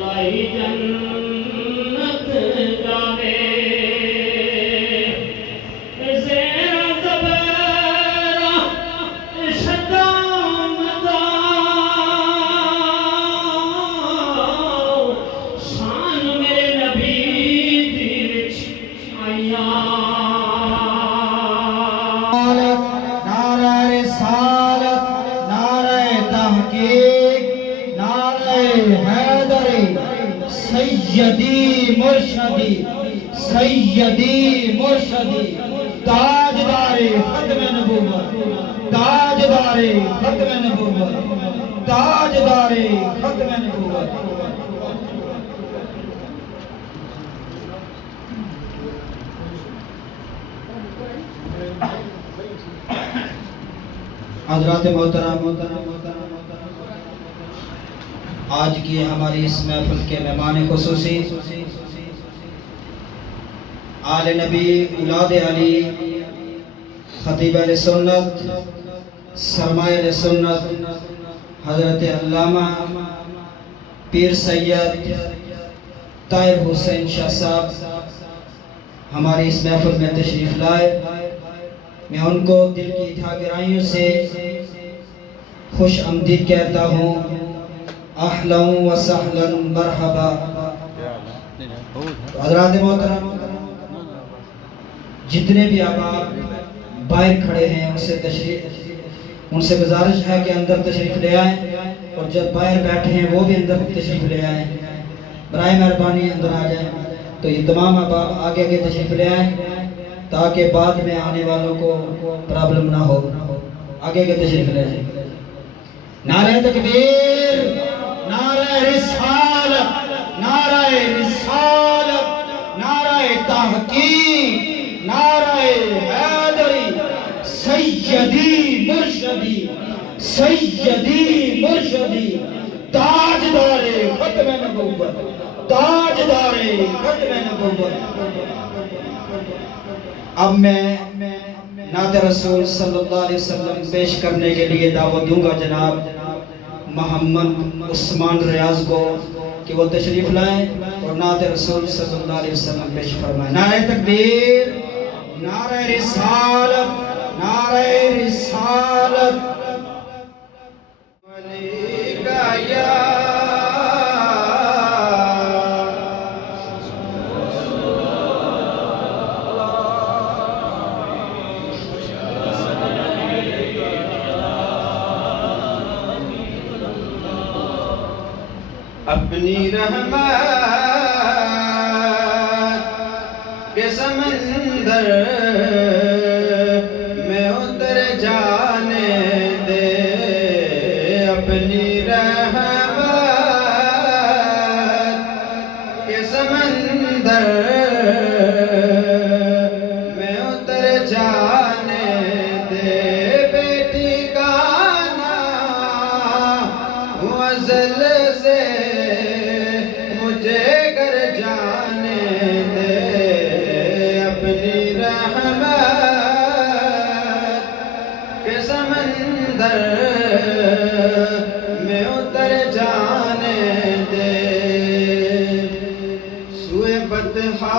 لائی جنت جاوے زیرا زبیرا شدام دا شان میرے نبی دی وچ آیاں نعرہ رسالت، نعرہ تحقیق، نعرہ حیدری، سیدی مرشدی، سیدی مرشدی، تاجدار ختم نبوت، تاجدار ختم نبوت، تاجدار ختم نبوت. حضرات محترم، آج کی ہماری اس محفل کے مہمان خصوصی آل نبی، اولاد علی، خطیب اہل سنت، سرمایہ اہل سنت، حضرت علامہ پیر سید طاہر حسین شاہ صاحب ہماری اس محفل میں تشریف لائے. میں ان کو دل کی تھا گرائیوں سے خوش آمدید کہتا ہوں. اہلا و سہلا مرحبا. حضرات محترم، جتنے بھی احباب باہر کھڑے ہیں ان سے گزارش ہے کہ اندر تشریف لے آئیں، اور جب باہر بیٹھے ہیں وہ بھی اندر تشریف لے آئیں. برائے مہربانی اندر آ جائیں. تو یہ تمام احباب آگے آگے تشریف لے آئیں تاکہ بعد میں آنے والوں کو پرابلم نہ ہو. آگے کے تشریف لے جائیں. نعرہ تکبیر، نعرہ رسالت، نعرہ رسالت، نعرہ تحقیق، نعرہ حیدری، سیدی مرشدی، سیدی مرشدی، تاجدار ختم نبوت، تاجدار ختم نبوت. اب میں نعت رسول صلی اللہ علیہ وسلم پیش کرنے کے لیے دعوت دوں گا جناب محمد عثمان ریاض کو کہ وہ تشریف لائیں اور نعت رسول صلی اللہ علیہ وسلم پیش فرمائیں. نعرہ تکبیر، نعرہ رسالت، نعرہ رسالت. اپنی رحمت کے سمندر میں اتر جانے دے. اپنی رحمت کے سمندر میں اتر جانے دے. بیٹی کا نام ازل سے مجھے گھر جانے دے. اپنی رحمت کے سمندر میں اتر جانے دے. سوئے بطحا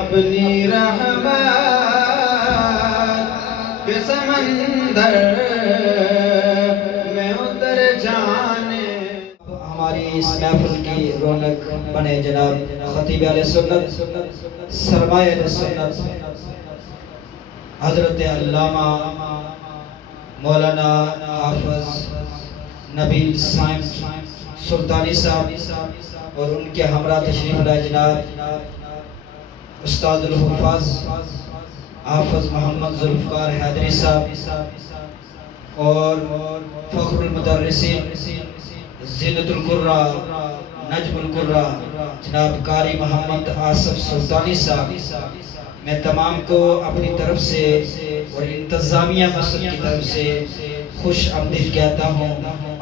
اپنی رحمت کے سمندر میں اتر جانے. ہماری اس محفل کی رونق بنے جناب خطیب اہل سنت، سرمایہ اہل سنت، حضرت علامہ مولانا حافظ نبیل سائم سلطانی صاحب اور ان کے ہمراہ تشریف لائے جناب استاد الحفاظ حافظ محمد ذوالفقار حیدری صاحب اور فخر المدرسین زینت القرہ نجم القرہ جناب قاری محمد آصف سلطانی صاحب، میں تمام کو اپنی طرف سے اور انتظامیہ مسجد کی طرف سے خوش آمدید کہتا ہوں،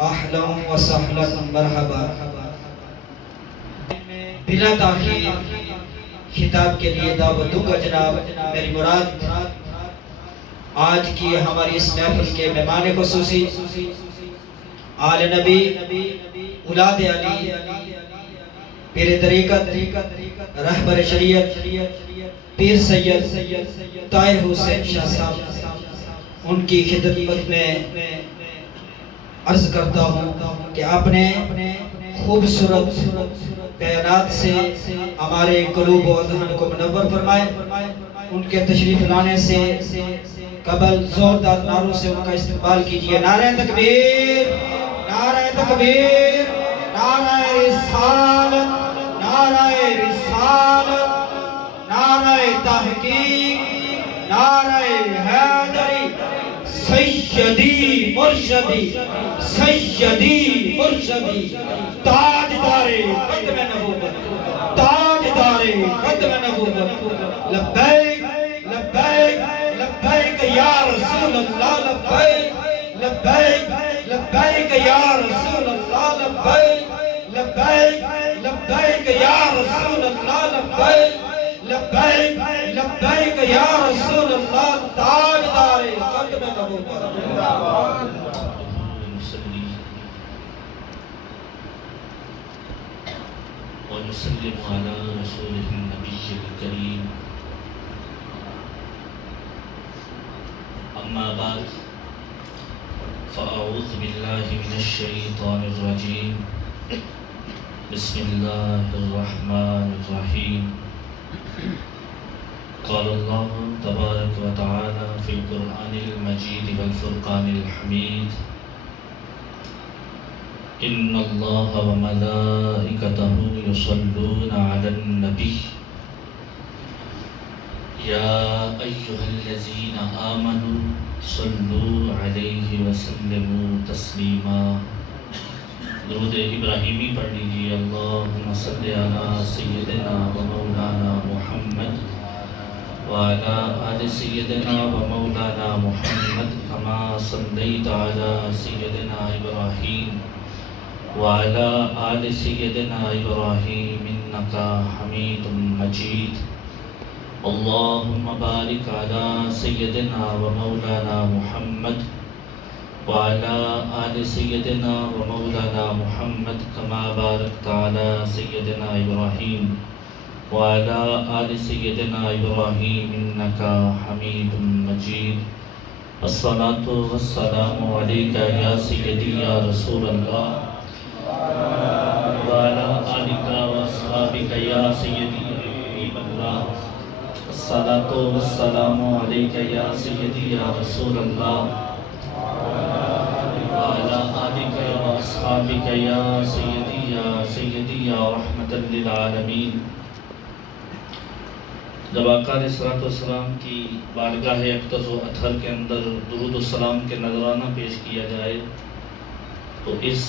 اہلا و سہلا مرحبا۔ بلا تاخیر خطاب کے لیے دعوت دوں گا جناب۔ میری مراد آج کی ہماری اس محفل کے مہمان خصوصی آل نبی اولاد علی پیر طریقت رہبر شریعت پیر سید طاہر حسین شاہ صاحب، ان کی خدمت میں عرض کرتا ہوں کہ آپ نے خوبصورت بیانات سے ہمارے قلوب و اذہان کو منور فرمائے۔ ان کے تشریف لانے سے قبل زوردار نعروں سے ان کا استقبال کیجئے۔ نعرہ تکبیر، نعرہ تکبیر، نعرہ رسالت، نعرہ رسالت، نعرہ تحقیق، نعرہ حیدری، سیدی مرشدی، سیدی مرشدی، تاجدار ختم نبوت، تاجدار ختم نبوت، لبیک لبیک لبیک یا رسول اللہ، لبیک لبیک لبیک یا رسول اللہ، لبیک لبیک لبیک یا رسول اللہ، لبیک لبیک لبیک یا رسول اللہ، تاجدار ختم نبوت۔ ونسلم على رسوله النبي الكريم أما بعد فأعوذ بالله من الشيطان الرجيم بسم الله الرحمن الرحيم قال الله تبارك وتعالى في القرآن المجيد والفرقان الحميد إن الله وملائكته يصلون على النبي يا أيها الذين آمنوا صلوا عليه وسلموا تسليما۔ درود ابراہیمی پڑھ لیجیے۔ اللہم صلی علی سیدنا و مولانا محمد وعلى آل سيدنا ومولانا محمد كما صليت على سيدنا إبراهيم وعلى آل سيدنا إبراهيم إنك حميد مجيد۔ اللهم بارك على سيدنا ومولانا محمد وعلى آل سيدنا ومولانا محمد كما باركت على سيدنا إبراهيم وعلى آل سيدنا إبراهيم إنك حميد مجيد۔ الصلاة والسلام عليك يا سيدي يا رسول الله وعلى آلك وأصحابك يا سيدي يا حبيب الله۔ الصلاة والسلام عليك يا سيدي يا رسول الله وعلى آلك وأصحابك يا سيدي يا رحمة للعالمين۔ جب آقا علیہ الصلوۃ والسلام کی بارگاہ اقدس و اطہر کے اندر درود السلام کے نذرانہ پیش کیا جائے تو اس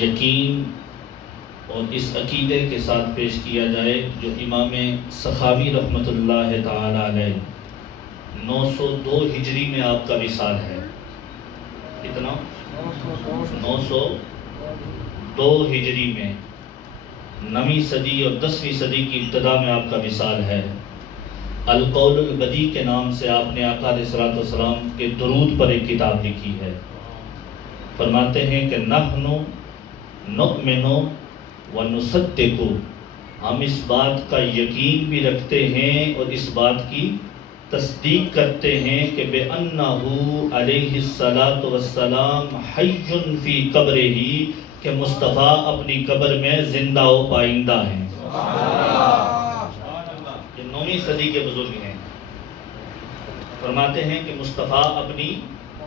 یقین اور اس عقیدے کے ساتھ پیش کیا جائے جو امام سخاوی رحمۃ اللہ تعالی علیہ 902 ہجری میں آپ کا وصال ہے۔ کتنا؟ 902 ہجری میں، 9ویں صدی اور 10ویں صدی کی ابتدا میں آپ کا وصال ہے۔ القول البدی کے نام سے آپ نے آقا علیہ الصلوۃ والسلام کے درود پر ایک کتاب لکھی ہے۔ فرماتے ہیں کہ نحن نؤمن ونصدق، ہم اس بات کا یقین بھی رکھتے ہیں اور اس بات کی تصدیق کرتے ہیں کہ بِأَنَّهُ علیہ الصلاۃ والسلام حی فی قبرہ، کہ مصطفیٰ اپنی قبر میں زندہ و پائندہ ہیں۔ یہ 9ویں صدی کے بزرگ ہیں، فرماتے ہیں کہ مصطفیٰ اپنی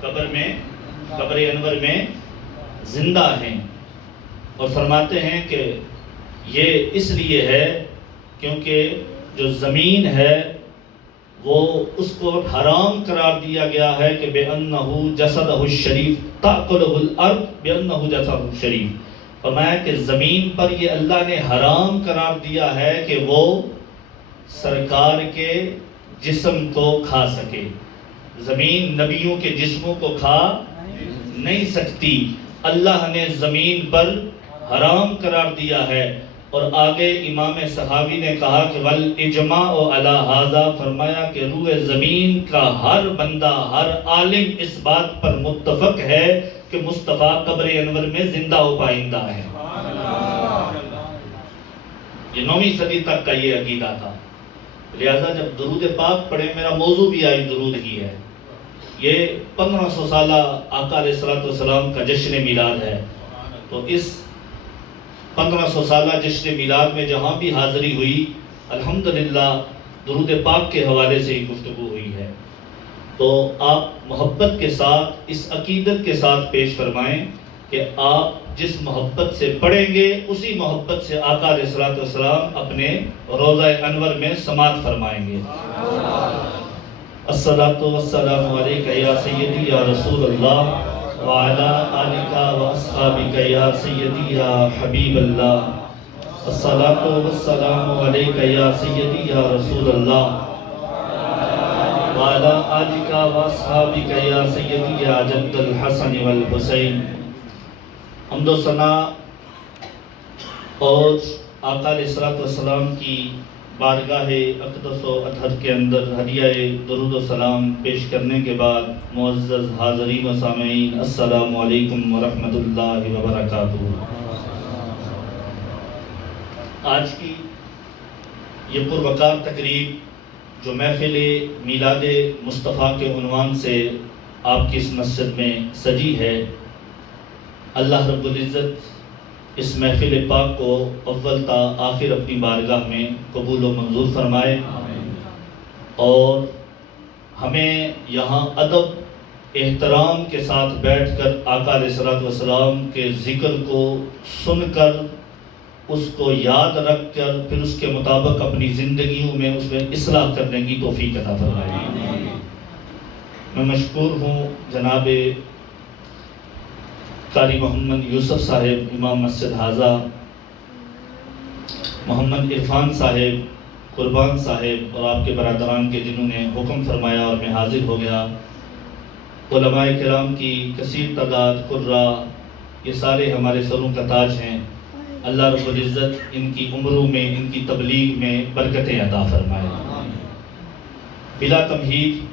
قبر انور میں زندہ ہیں، اور فرماتے ہیں کہ یہ اس لیے ہے کیونکہ جو زمین ہے وہ اس کو حرام قرار دیا گیا ہے کہ بِأَنَّهُ جَسَدَهُ الشَّرِيف تَأْكُلُهُ الْأَرْض بِأَنَّهُ جَسَدَهُ الشَّرِيف، فرمایا کہ زمین پر یہ اللہ نے حرام قرار دیا ہے کہ وہ سرکار کے جسم کو کھا سکے۔ زمین نبیوں کے جسموں کو کھا نہیں سکتی، اللہ نے زمین پر حرام قرار دیا ہے۔ اور آگے امام صحابی نے کہا کہ وَالْإِجْمَاعُ عَلَى هَذَا، فرمایا کہ روح زمین کا ہر بندہ، ہر عالم اس بات پر متفق ہے کہ مصطفیٰ قبر انور میں زندہ و پائندہ ہے۔ یہ 9ویں صدی تک کا یہ عقیدہ تھا، لہٰذا جب درود پاک پڑھیں، میرا موضوع بھی آئی درود ہی ہے، یہ 1500 سالہ آقا علیہ السلام کا جشن میلاد ہے، تو اس 1500 سالہ جشن میلاد میں جہاں بھی حاضری ہوئی الحمدللہ درود پاک کے حوالے سے ہی گفتگو ہوئی ہے، تو آپ محبت کے ساتھ اس عقیدت کے ساتھ پیش فرمائیں کہ آپ جس محبت سے پڑھیں گے اسی محبت سے آقا علیہ السلام اپنے روضہ انور میں سماعت فرمائیں گے۔ الصلاۃ والسلام علیکہ یا سیدی یا رسول اللہ وعلی آلکہ واصحابکہ یا سیدی یا حبیب اللہ۔ الصلاۃ والسلام علیکہ یا سیدی یا رسول اللہ وعلی آلکہ واصحابکہ یا سیدی یا جد الحسن والحسین۔ حمد و ثنا اور آقا علیہ السلام کی بارگاہ اقدس و اطہر کے اندر ہدیہ درود و سلام پیش کرنے کے بعد معزز حاضرین و سامعین، السلام علیکم ورحمۃ اللہ وبرکاتہ۔ آج کی یہ پروقار تقریب جو محفل میلاد مصطفیٰ کے عنوان سے آپ کی اس مسجد میں سجی ہے، اللہ رب العزت اس محفل پاک کو اول تا آخر اپنی بارگاہ میں قبول و منظور فرمائے، اور ہمیں یہاں ادب احترام کے ساتھ بیٹھ کر آقا علیہ السلام کے ذکر کو سن کر، اس کو یاد رکھ کر، پھر اس کے مطابق اپنی زندگیوں میں اس میں اصلاح کرنے کی توفیق عطا فرمائے۔ میں مشکور ہوں جناب قاری محمد یوسف صاحب امام مسجد حاضہ، محمد عرفان صاحب، قربان صاحب اور آپ کے برادران کے جنہوں نے حکم فرمایا اور میں حاضر ہو گیا، علماء کرام کی کثیر تعداد، قرہ، یہ سارے ہمارے سروں کا تاج ہیں، اللہ رب العزت ان کی عمروں میں، ان کی تبلیغ میں برکتیں عطا فرمائے۔ بلا تمہید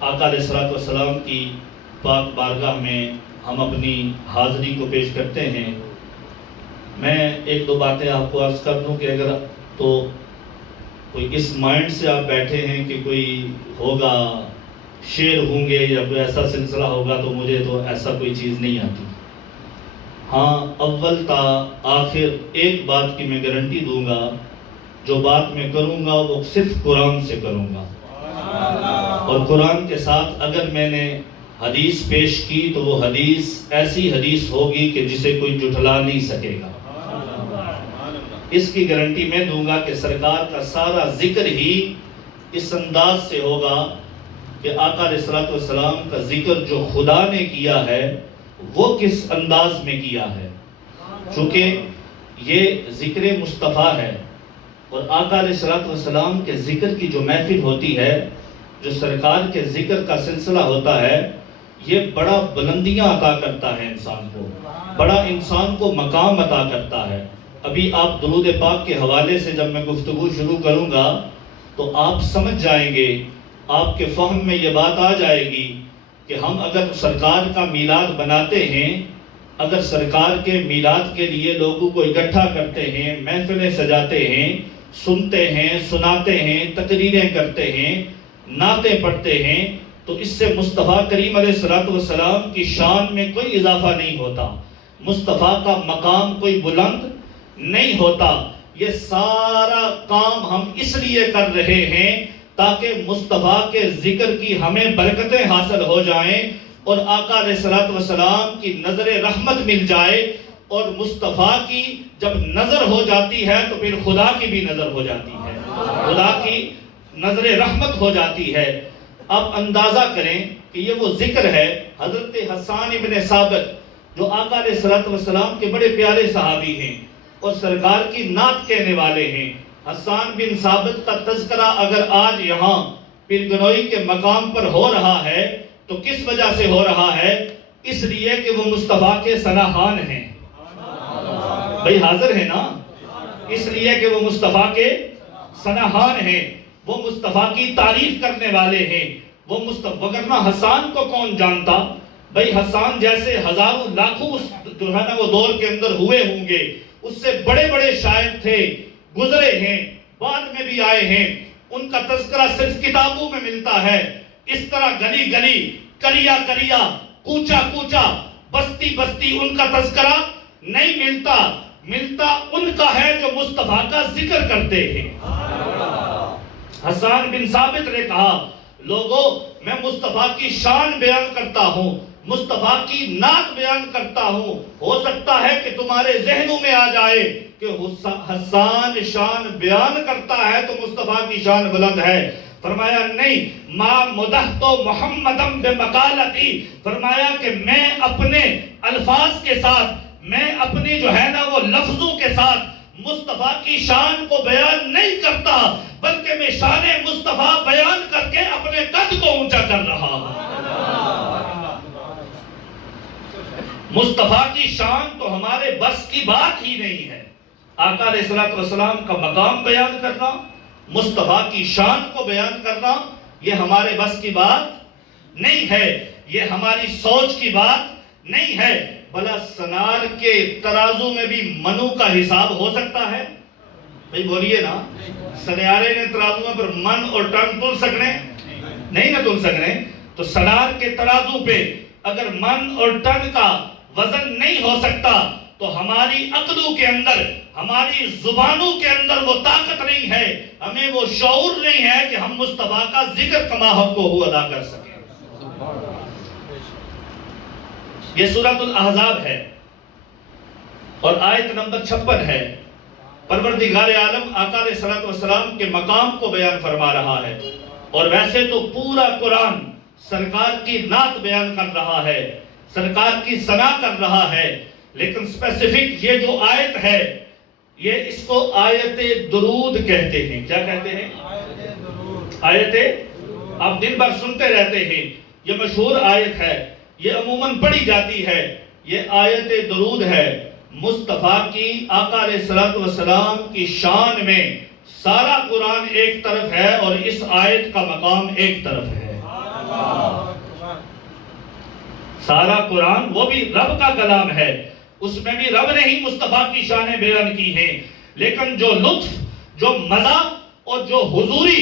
آقا علیہ السلام کی پاک بارگاہ میں ہم اپنی حاضری کو پیش کرتے ہیں۔ میں ایک دو باتیں آپ کو عرض کر دوں کہ اگر تو کوئی اس مائنڈ سے آپ بیٹھے ہیں کہ کوئی ہوگا، شعر ہوں گے یا کوئی ایسا سلسلہ ہوگا، تو مجھے تو ایسا کوئی چیز نہیں آتی۔ ہاں، اول تا آخر ایک بات کی میں گارنٹی دوں گا، جو بات میں کروں گا وہ صرف قرآن سے کروں گا، اور قرآن کے ساتھ اگر میں نے حدیث پیش کی تو وہ حدیث ایسی حدیث ہوگی کہ جسے کوئی جھٹلا نہیں سکے گا۔ اس کی گارنٹی میں دوں گا کہ سرکار کا سارا ذکر ہی اس انداز سے ہوگا کہ آقا علیہ السلام کا ذکر جو خدا نے کیا ہے وہ کس انداز میں کیا ہے، چونکہ یہ ذکر مصطفیٰ ہے، اور آقا علیہ السلام کے ذکر کی جو محفل ہوتی ہے، جو سرکار کے ذکر کا سلسلہ ہوتا ہے، یہ بڑا بلندیاں عطا کرتا ہے انسان کو، بڑا انسان کو مقام عطا کرتا ہے۔ ابھی آپ درود پاک کے حوالے سے جب میں گفتگو شروع کروں گا تو آپ سمجھ جائیں گے، آپ کے فہم میں یہ بات آ جائے گی کہ ہم اگر سرکار کا میلاد بناتے ہیں، اگر سرکار کے میلاد کے لیے لوگوں کو اکٹھا کرتے ہیں، محفلیں سجاتے ہیں، سنتے ہیں، سناتے ہیں، تقریریں کرتے ہیں، نعتیں پڑھتے ہیں، تو اس سے مصطفیٰ کریم علیہ السلام کی شان میں کوئی اضافہ نہیں ہوتا، مصطفیٰ کا مقام کوئی بلند نہیں ہوتا۔ یہ سارا کام ہم اس لیے کر رہے ہیں تاکہ مصطفیٰ کے ذکر کی ہمیں برکتیں حاصل ہو جائیں اور آقا علیہ الصلوۃ والسلام کی نظر رحمت مل جائے، اور مصطفیٰ کی جب نظر ہو جاتی ہے تو پھر خدا کی بھی نظر ہو جاتی ہے، خدا کی نظر رحمت ہو جاتی ہے۔ آپ اندازہ کریں کہ یہ وہ ذکر ہے۔ حضرت حسان ابن ثابت جو آقا علیہ الصلوۃ والسلام کے بڑے پیارے صحابی ہیں اور سرکار کی نعت کہنے والے ہیں، حسان بن ثابت کا تذکرہ اگر آج یہاں پیر گنوئی کے مقام پر ہو رہا ہے تو کس وجہ سے ہو رہا ہے؟ اس لیے کہ وہ مصطفیٰ کے ثناخوان ہیں۔ بھئی حاضر ہے نا؟ اس لیے کہ وہ مصطفیٰ کے ثناخوان ہیں، وہ مصطفیٰ کی تعریف کرنے والے ہیں، وہ وگرنہ حسان کو کون جانتا؟ بھئی حسان جیسے ہزاروں لاکھوں جو ہے نا وہ دور کے اندر ہوئے ہوں گے، اس سے بڑے بڑے شاعر تھے، گزرے ہیں، بعد میں بھی آئے ہیں، ان کا تذکرہ صرف کتابوں میں ملتا ہے۔ اس طرح گلی گلی، کریا کریا، کوچا کوچا، بستی بستی ان کا تذکرہ نہیں ملتا، ملتا ان کا ہے جو مصطفیٰ کا ذکر کرتے ہیں۔ حسان بن ثابت نے کہا، لوگو میں مصطفیٰ کی شان بیان کرتا ہوں، مصطفیٰ کی نعت بیان کرتا ہوں، ہو سکتا ہے کہ تمہارے ذہنوں میں آ جائے کہ حسان شان بیان کرتا ہے تو مصطفیٰ کی شان بلند ہے۔ فرمایا نہیں، ما مدحت محمدم بمقالتی، فرمایا کہ میں اپنے الفاظ کے ساتھ، میں اپنی جو ہے نا وہ لفظوں کے ساتھ مصطفیٰ کی شان کو بیان نہیں کرتا، بلکہ میں شان مصطفیٰ بیان کر کے اپنے قد کو اونچا کر رہا ہوں۔ مصطفیٰ کی شان تو ہمارے بس کی بات ہی نہیں ہے۔ آقا علیہ الصلوۃ والسلام کا مقام بیان کرنا، مصطفیٰ کی شان کو بیان کرنا، یہ ہمارے بس کی بات نہیں ہے، یہ ہماری سوچ کی بات نہیں ہے۔ بھلا سنار کے ترازو میں بھی منو کا حساب ہو سکتا ہے؟ بھئی بولیے نا، سنیارے نے ترازو پر من اور ٹن تل سکنے؟ نہیں نہ تل سکنے۔ تو سنار کے ترازو پہ اگر من اور ٹن کا وزن نہیں ہو سکتا تو ہماری عقلوں کے اندر، ہماری زبانوں کے اندر وہ طاقت نہیں ہے، ہمیں وہ شعور نہیں ہے کہ ہم مصطفیٰ کا ذکر کما حق کو ادا کر سکیں۔ یہ سورۃ الاحزاب ہے اور آیت نمبر 56 ہے۔ پروردگار عالم آقا علیہ الصلوۃ والسلام کے مقام کو بیان فرما رہا ہے، اور ویسے تو پورا قرآن سرکار کی نعت بیان کر رہا ہے، سرکار کی ثنا کر رہا ہے، لیکن اسپیسیفک یہ جو آیت ہے، یہ اس کو آیت درود کہتے ہیں۔ کیا کہتے ہیں؟ آیت، آپ دن بھر سنتے رہتے ہیں، یہ مشہور آیت ہے، یہ عموماً پڑھی جاتی ہے، یہ آیت درود ہے۔ مصطفیٰ کی، آقا علیہ الصلوۃ والسلام کی شان میں سارا قرآن ایک طرف ہے اور اس آیت کا مقام ایک طرف ہے۔ سارا قرآن وہ بھی رب کا کلام ہے، اس میں بھی رب نے ہی مصطفیٰ کی شانیں بیان کی ہیں، لیکن جو لطف، جو مزہ اور جو حضوری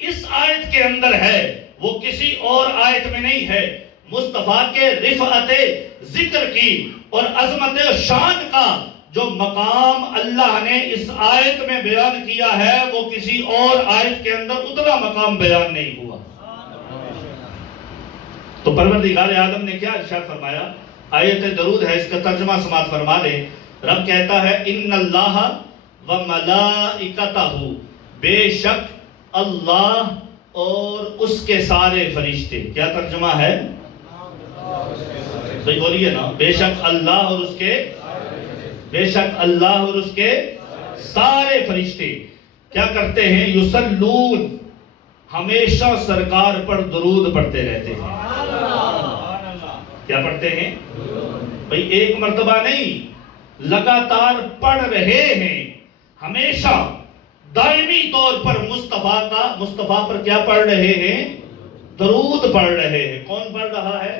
اس آیت کے اندر ہے وہ کسی اور آیت میں نہیں ہے۔ مصطفیٰ کے رفعت ذکر کی اور عظمت شان کا جو مقام اللہ نے اس آیت میں بیان کیا ہے وہ کسی اور آیت کے اندر اتنا مقام بیان نہیں ہوا۔ تو پروردگار عالم نے کیا ارشاد فرمایا؟ آیت درود ہے، اس کا ترجمہ سماعت فرما لیں۔ رب کہتا ہے ان اللہ و ملائکتہ، بے شک اللہ اور اس کے سارے فرشتے۔ کیا ترجمہ ہے؟ تو بولیے نا، بے شک اللہ اور اس کے، بے شک اللہ اور اس کے سارے فرشتے کیا کرتے ہیں؟ یصلون، ہمیشہ سرکار پر درود پڑھتے رہتے ہیں۔ کیا پڑھتے ہیں؟ بھئی ایک مرتبہ نہیں، لگاتار پڑھ رہے ہیں، ہمیشہ دائمی طور پر مصطفیٰ پر کیا پڑھ رہے ہیں؟ درود پڑھ رہے ہیں۔ کون پڑھ رہا ہے؟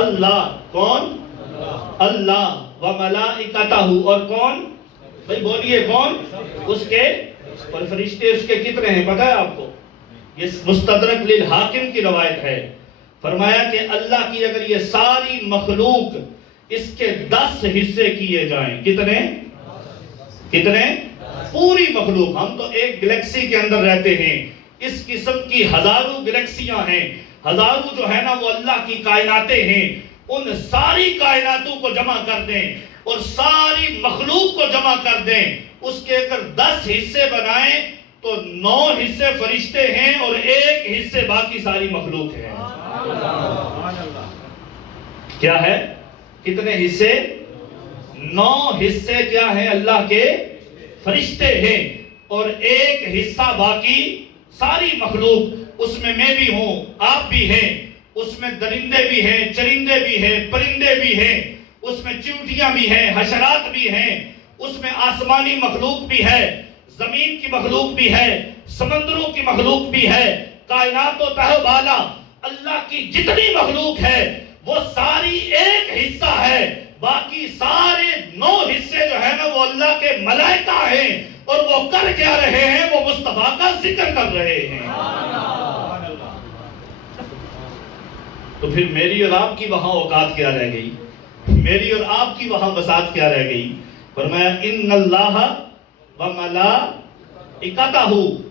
اللہ۔ کون؟ اللہ و ملائکتہ، اور کون؟ بھئی بولیے کون؟ اس کے، اور فرشتے اس کے کتنے ہیں پتہ ہے آپ کو؟ یہ مستدرک للحاکم کی روایت ہے، فرمایا کہ اللہ کی اگر یہ ساری مخلوق اس کے 10 حصے کیے جائیں، کتنے؟ کتنے؟ پوری مخلوق، ہم تو ایک گلیکسی کے اندر رہتے ہیں، اس قسم کی ہزاروں گلیکسیاں ہیں، ہزاروں جو ہے نا وہ اللہ کی کائناتیں ہیں، ان ساری کائناتوں کو جمع کر دیں اور ساری مخلوق کو جمع کر دیں، اس کے اگر 10 حصے بنائیں تو 9 حصے فرشتے ہیں اور 1 حصے باقی ساری مخلوق ہے۔ کیا ہے؟ کتنے حصے؟ 9 حصے کیا ہیں؟ اللہ کے فرشتے ہیں اور 1 حصہ باقی ساری مخلوق۔ اس میں بھی ہوں، آپ بھی ہیں، اس میں درندے بھی ہیں، چرندے بھی ہیں، پرندے بھی ہیں، اس میں چیونٹیاں بھی ہیں، حشرات بھی ہیں، اس میں آسمانی مخلوق بھی ہے، زمین کی مخلوق بھی ہے، سمندروں کی مخلوق بھی ہے، کائنات و تہ بالا اللہ کی جتنی مخلوق ہے وہ ساری 1 حصہ ہے، باقی سارے 9 حصے جو ہے نا وہ اللہ کے ملائکہ ہیں، اور وہ کر کیا رہے ہیں؟ وہ مصطفیٰ کا ذکر کر رہے ہیں۔ تو پھر میری اور آپ کی وہاں اوقات کیا رہ گئی؟ میری اور آپ کی وہاں بساط کیا رہ گئی؟ فرمایا ان اللہ و ملائکتہ،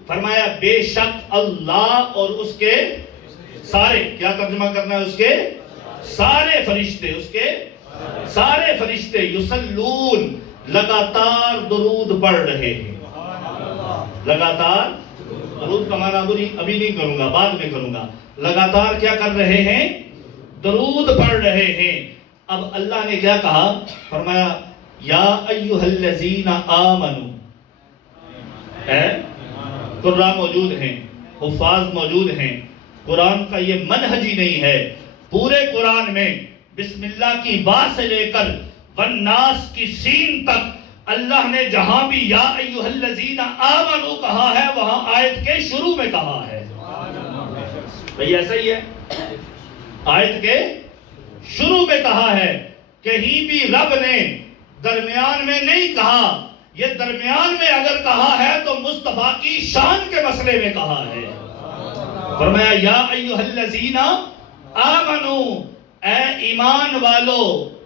فرمایا بے شک اللہ اور اس کے سارے، کیا ترجمہ کرنا ہے؟ اس کے سارے فرشتے، اس کے سارے فرشتے یصلون، لگاتار درود پڑھ رہے ہیں۔ لگاتار درود کا معنی ابھی نہیں کروں گا، بعد میں کروں گا۔ لگاتار کیا کر رہے ہیں؟ درود پڑھ رہے ہیں۔ اب اللہ نے کیا کہا؟ فرمایا یا ایھا الذین آمنوا، قرآن موجود ہیں، حفاظ موجود ہیں، قرآن کا یہ منہج ہی نہیں ہے، پورے قرآن میں بسم اللہ کی با سے لے کر والناس کی سین تک اللہ نے جہاں بھی یا ایھا الذین آمنوا کہا ہے وہاں آیت کے شروع میں کہا ہے۔ بھئی ایسا ہی ہے، آیت کے شروع میں کہا ہے، کہیں بھی رب نے درمیان میں نہیں کہا۔ یہ درمیان میں اگر کہا ہے تو مصطفیٰ کی شان کے مسئلے میں کہا ہے۔ فرمایا یا ایھا الذین آمنو، اے ایمان والو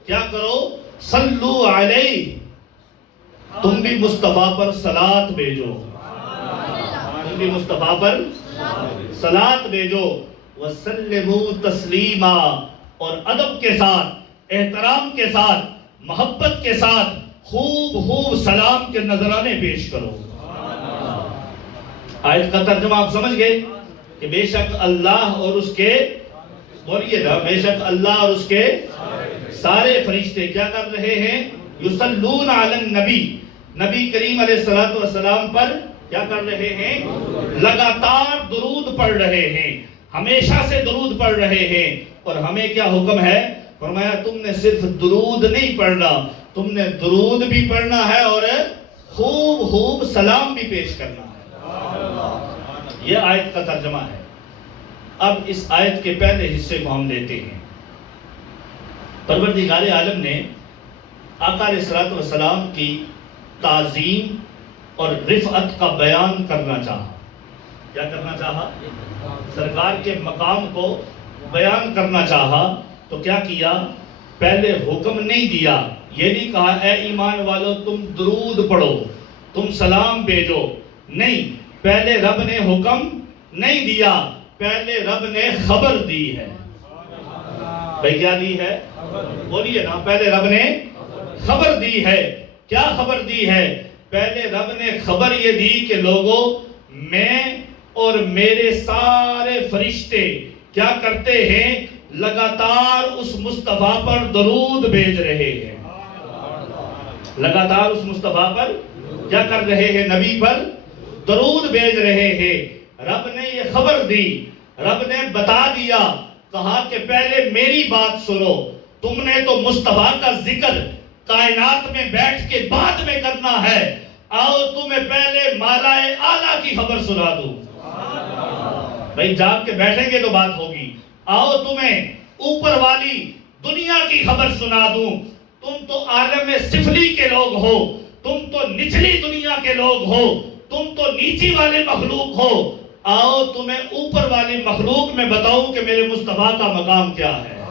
کیا کرو؟ صلو علیہ، تم بھی مصطفیٰ پر صلاۃ بھیجو، تم بھی مصطفیٰ پر صلاۃ بھیجو، وسلموا تسلیما، اور ادب کے ساتھ، احترام کے ساتھ، محبت کے ساتھ خوب سلام کے نذرانے پیش کرو۔ آیت کا ترجمہ آپ سمجھ گئے کہ بے شک اللہ اور اس کے، بولیے نا، بے شک اللہ اور اس کے سارے فرشتے کیا کر رہے ہیں؟ یصلون علی النبی، نبی کریم علیہ السلام پر کیا کر رہے ہیں؟ لگاتار درود پڑھ رہے ہیں، ہمیشہ سے درود پڑھ رہے ہیں۔ اور ہمیں کیا حکم ہے؟ فرمایا تم نے صرف درود نہیں پڑھنا، تم نے درود بھی پڑھنا ہے اور خوب سلام بھی پیش کرنا ہے۔ یہ آیت کا ترجمہ ہے۔ اب اس آیت کے پہلے حصے کو ہم لیتے ہیں۔ پروردگار عالم نے آقا علیہ السلام کی تعظیم اور رفعت کا بیان کرنا چاہا۔ کیا کرنا چاہا؟ سرکار کے مقام کو بیان کرنا چاہا تو کیا کیا؟ پہلے حکم نہیں دیا، یہ نہیں کہا اے ایمان والو تم درود پڑھو، تم سلام بھیجو، نہیں، پہلے رب نے حکم نہیں دیا، پہلے رب نے خبر دی ہے۔ بھئی کیا دی ہے؟ بولیے نا، پہلے رب نے خبر دی ہے۔ کیا خبر دی ہے؟ پہلے رب نے خبر یہ دی کہ لوگوں، میں اور میرے سارے فرشتے کیا کرتے ہیں؟ لگاتار اس مصطفیٰ پر درود بھیج رہے ہیں۔ لگاتار اس مصطفیٰ پر کیا کر رہے ہیں؟ نبی پر درود بھیج رہے ہیں۔ رب نے یہ خبر دی، رب نے بتا دیا، کہا کہ پہلے میری بات سنو، تم نے تو مصطفیٰ کا ذکر کائنات میں بیٹھ کے بعد میں کرنا ہے، آؤ تمہیں پہلے مالائے اعلیٰ کی خبر سنا دوں۔ بھئی جاگ کے بیٹھیں گے تو بات ہوگی، آؤ تمہیں اوپر والی دنیا کی خبر سنا دوں۔ تم تو عالم سفلی کے لوگ ہو، تم تو نچلی دنیا کے لوگ ہو، تم تو نیچی والے مخلوق ہو، آؤ تمہیں اوپر والی مخلوق میں بتاؤں کہ میرے مصطفیٰ کا مقام کیا ہے۔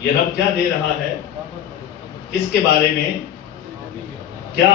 یہ رب کیا دے رہا ہے؟ کس کے بارے میں؟ کیا؟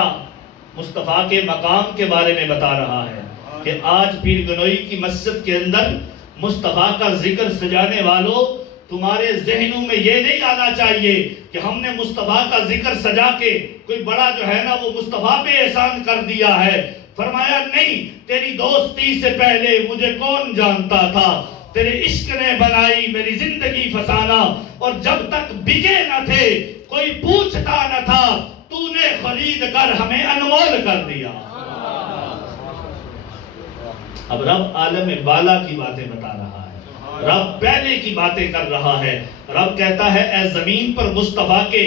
مصطفیٰ کے مقام کے بارے میں بتا رہا ہے۔ کہ آج پیر گنوئی کی مسجد کے اندر مصطفیٰ کا ذکر سجانے والوں تمہارے ذہنوں میں یہ نہیں آنا چاہیے کہ ہم نے مصطفیٰ کا ذکر سجا کے کوئی بڑا جو ہے نا وہ مصطفیٰ پہ احسان کر دیا ہے. فرمایا نہیں، تیری دوستی سے پہلے مجھے کون جانتا تھا، تیرے عشق نے بنائی میری زندگی فسانہ، اور جب تک بکے نہ تھے کوئی پوچھتا نہ تھا تو نے خرید کر ہمیں انمول کر دیا. اب رب عالم بالا کی باتیں بتا رہا ہے، رب پہلے کی باتیں کر رہا ہے. رب کہتا ہے اے زمین پر مصطفیٰ کے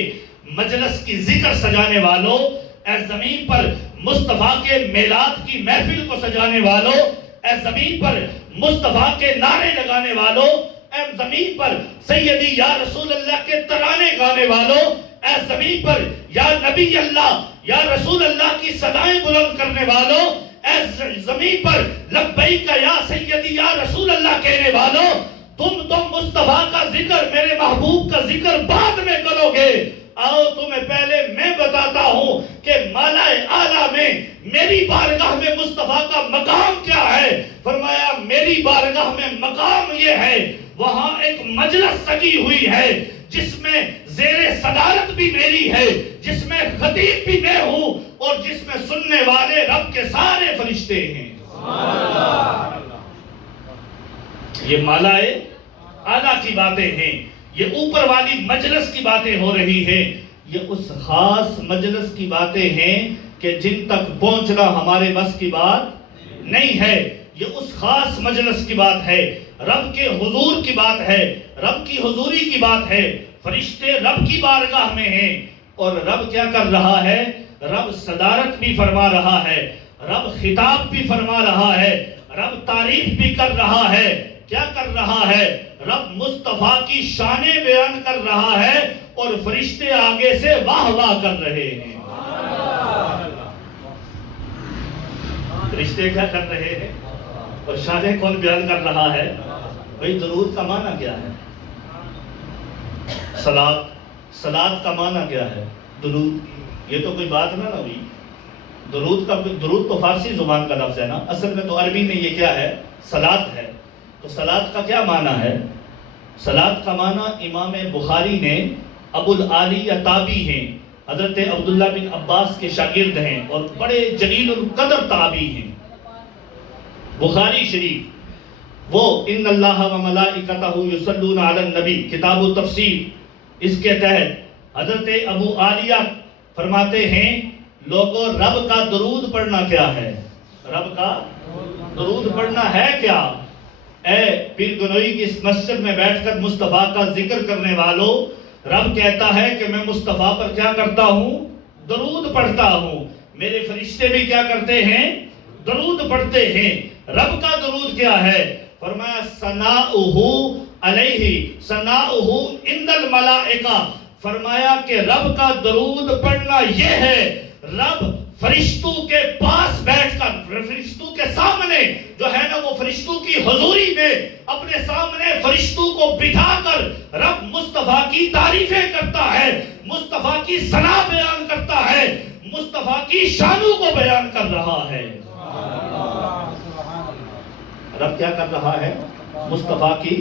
مجلس کی ذکر سجانے والوں، اے زمین پر مصطفیٰ کے میلاد کی محفل کو سجانے والوں، اے زمین پر مصطفیٰ کے نعرے لگانے والوں، اے زمین پر سیدی یا رسول اللہ کے ترانے گانے والوں، اے زمین پر یا نبی اللہ یا رسول اللہ کی صدائیں بلند کرنے والوں، اے زمین پر لبیک یا سیدی یا رسول اللہ کہنے والوں، تم مصطفیٰ کا ذکر، میرے محبوب کا ذکر بعد میں کرو گے. آؤ تمہیں پہلے میں بتاتا ہوں کہ مالائے اعلیٰ میں میری بارگاہ میں مصطفیٰ کا مقام کیا ہے. فرمایا میری بارگاہ میں مقام یہ ہے، وہاں ایک مجلس سجی ہوئی ہے جس میں زیر صدارت بھی میری ہے، جس میں خطیب بھی میں ہوں، اور جس میں سننے والے رب کے سارے فرشتے ہیں. یہ مالائے اعلیٰ کی باتیں ہیں، یہ اوپر والی مجلس کی باتیں ہو رہی ہیں. یہ اس خاص مجلس کی باتیں ہیں کہ جن تک پہنچنا ہمارے بس کی بات نہیں ہے. یہ اس خاص مجلس کی بات ہے، رب کے حضور کی بات ہے، رب کی حضوری کی بات ہے. فرشتے رب کی بارگاہ میں ہیں، اور رب کیا کر رہا ہے؟ رب صدارت بھی فرما رہا ہے، رب خطاب بھی فرما رہا ہے، رب تعریف بھی کر رہا ہے. کیا کر رہا ہے؟ رب مصطفیٰ کی شانیں بیان کر رہا ہے، اور فرشتے آگے سے واہ واہ کر رہے ہیں. فرشتے کیا کر رہے ہیں اور شانیں کون بیان کر رہا ہے؟ بھئی درود کا معنی کیا ہے؟ صلاۃ کا معنی کیا ہے؟ درود. یہ تو کوئی بات نہ ہوئی. درود تو فارسی زبان کا لفظ ہے نا، اصل میں تو عربی میں یہ کیا ہے؟ صلاۃ ہے. تو صلاۃ کا کیا معنی ہے؟ صلاۃ کا معنی امام بخاری نے، ابو العالی تابعی ہیں، حضرت عبداللہ بن عباس کے شاگرد ہیں اور بڑے جلیل القدر تابعی ہیں. بخاری شریف وہ ان اللہ و ملائکتہ یصلون علی النبی کتاب التفسیر، اس کے تحت حضرت ابو عالیہ فرماتے ہیں لوگوں رب کا درود پڑھنا کیا ہے؟ رب کا درود پڑھنا ہے کیا؟ اے پیر گنوئی کی اس مسجد میں بیٹھ کر مصطفیٰ کا ذکر کرنے والوں، رب کہتا ہے کہ میں مصطفیٰ پر کیا کرتا ہوں؟ درود پڑھتا ہوں. میرے فرشتے بھی کیا کرتے ہیں؟ درود پڑھتے ہیں. رب کا درود کیا ہے؟ فرمایا ثناؤہ علیہ ثناؤہ عند الملائکہ. فرمایا کہ رب کا درود پڑھنا یہ ہے، رب فرشتوں کے پاس بیٹھ کر، فرشتوں کے سامنے جو ہے نا وہ فرشتوں کی حضوری میں اپنے سامنے فرشتوں کو بٹھا کر رب مصطفیٰ کی تعریفیں کرتا ہے، مصطفیٰ کی ثنا بیان کرتا ہے، مصطفیٰ کی شانوں کو بیان کر رہا ہے. رب کیا کر رہا ہے؟ مصطفیٰ کی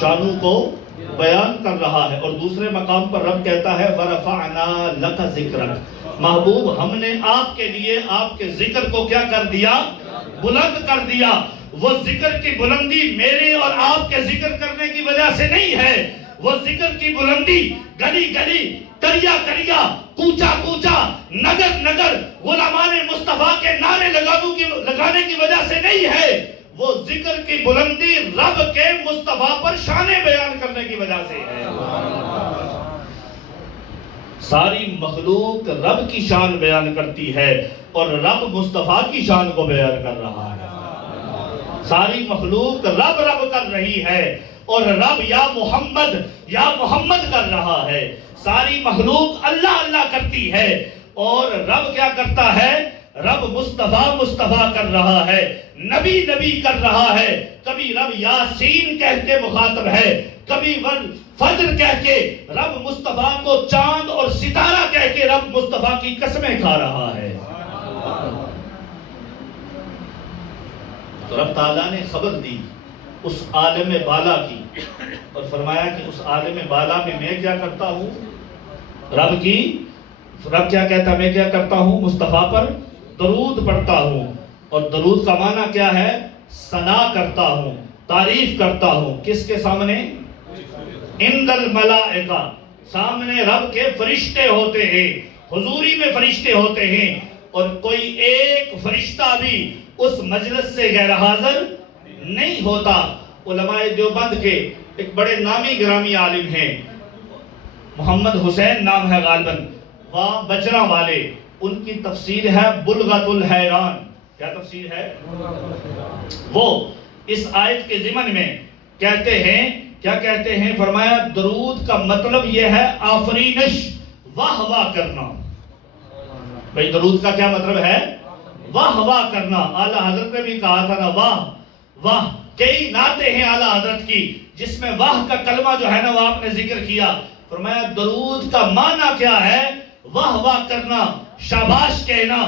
شانوں کو بیان کر رہا ہے. اور دوسرے مقام پر رب کہتا ہے وَرَفَعْنَا لَكَ ذِكْرَكَ. محبوب ہم نے آپ کے لیے آپ کے ذکر کو کیا کر دیا؟ بلند کر دیا. وہ ذکر کی بلندی میرے اور آپ کے ذکر کرنے کی وجہ سے نہیں ہے. وہ ذکر کی بلندی گلی گلی، کریا کریا، کوچا کوچا، نگر نگر غلامان مصطفیٰ کے نعرے لگانے کی وجہ سے نہیں ہے. وہ ذکر کی بلندی رب کے مصطفیٰ پر شانیں بیان کرنے کی وجہ سے ہے. ساری مخلوق رب کی شان بیان کرتی ہے اور رب مصطفیٰ کی شان کو بیان کر رہا ہے. ساری مخلوق رب رب کر رہی ہے اور رب یا محمد کر رہا ہے. ساری مخلوق اللہ اللہ کرتی ہے اور رب کیا کرتا ہے؟ رب مصطفیٰ کر رہا ہے، نبی نبی کر رہا ہے. کبھی رب یاسین کہہ کے مخاطب ہے، کبھی فجر کہہ کے رب مصطفیٰ کو چاند اور ستارہ کہہ کے رب مصطفیٰ کی قسمیں کھا رہا ہے. تو رب تعالیٰ نے خبر دی اس عالم بالا کی اور فرمایا کہ اس عالم بالا میں کیا کرتا ہوں، رب کیا کہتا ہے، میں کیا کرتا ہوں، مصطفیٰ پر درود پڑھتا ہوں. اور درود کا معنی کیا ہے؟ ثنا کرتا ہوں، تعریف کرتا ہوں. کس کے سامنے؟ عند الملائکہ، سامنے رب کے فرشتے ہوتے ہیں، حضوری میں فرشتے ہوتے ہیں، اور کوئی ایک فرشتہ بھی اس مجلس سے غیر حاضر نہیں ہوتا. علماء دیوبند کے ایک بڑے نامی گرامی عالم ہیں، محمد حسین نام ہے غالباً، وہاں بجرہ والے، ان کی تفسیر ہے بلغت الحیران. کیا تفسیر ہے؟ وہ اس آیت کے ضمن میں کہتے ہیں، کیا کہتے ہیں؟ فرمایا درود کا مطلب یہ ہے آفرینش، واہ واہ کرنا. بھئی درود کا کیا مطلب ہے؟ واہ واہ کرنا. اعلیٰ حضرت نے بھی کہا تھا نا، واہ واہ. کئی نعتیں ہیں اعلیٰ حضرت کی جس میں واہ کا کلمہ جو ہے نا وہ آپ نے ذکر کیا. فرمایا درود کا معنی کیا ہے؟ واہ واہ کرنا، شاباش کہنا،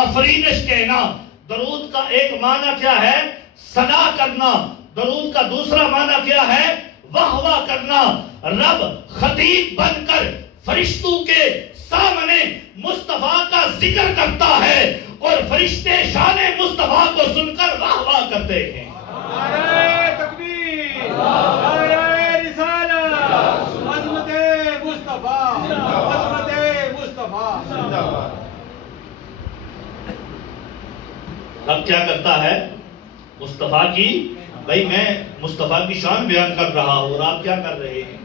آفرینش کہنا. درود کا ایک معنی کیا ہے؟ ثنا کرنا. درود کا دوسرا معنی کیا ہے؟ واہ واہ کرنا. رب خطیب بن کر فرشتوں کے سامنے مصطفیٰ کا ذکر کرتا ہے اور فرشتے شان مصطفیٰ کو سن کر واہ واہ کرتے ہیں. نعرہ تکبیر، نعرہ رسالت، عظمت مصطفیٰ، عظمت مصطفیٰ. اب کیا کرتا ہے؟ مصطفیٰ کی، بھئی میں مصطفیٰ کی شان بیان کر رہا ہوں اور آپ کیا کر رہے ہیں؟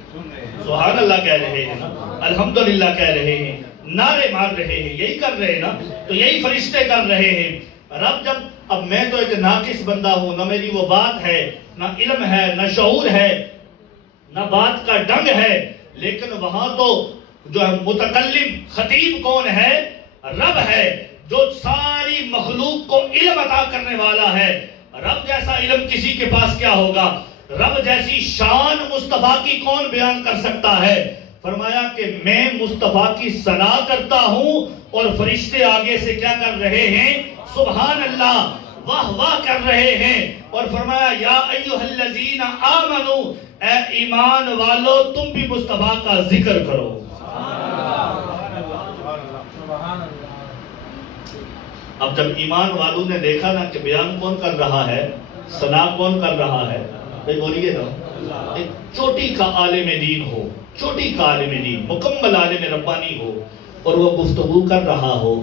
سبحان اللہ کہہ رہے ہیں نا، الحمدللہ کہہ رہے ہیں، نعرے مار رہے ہیں، یہی کر رہے ہیں نا. تو یہی فرشتے کر رہے ہیں. رب جب، اب میں تو ایک ناقص بندہ ہوں، نہ میری وہ بات ہے، نہ علم ہے، نہ شعور ہے، نہ بات کا ڈنگ ہے، لیکن وہاں تو جو ہے متکلم خطیب کون ہے؟ رب ہے، جو ساری مخلوق کو علم عطا کرنے والا ہے. رب جیسا علم کسی کے پاس کیا ہوگا؟ رب جیسی شان مصطفیٰ کی کون بیان کر سکتا ہے؟ فرمایا کہ میں مصطفیٰ کی ثنا کرتا ہوں اور فرشتے آگے سے کیا کر رہے ہیں؟ سبحان اللہ، واہ واہ کر رہے ہیں. اور فرمایا یا ایھا الذین آمنو، اے ایمان والو تم بھی مصطفیٰ کا ذکر کرو. اب جب ایمان والوں نے دیکھا نا کہ بیان کون کر رہا ہے، ثنا کون کر رہا ہے، بھئی بولیے نا، ایک چوٹی کا عالم دین ہو، چوٹی کا عالم دین، مکمل عالم ربانی ہو، اور وہ گفتگو کر رہا ہو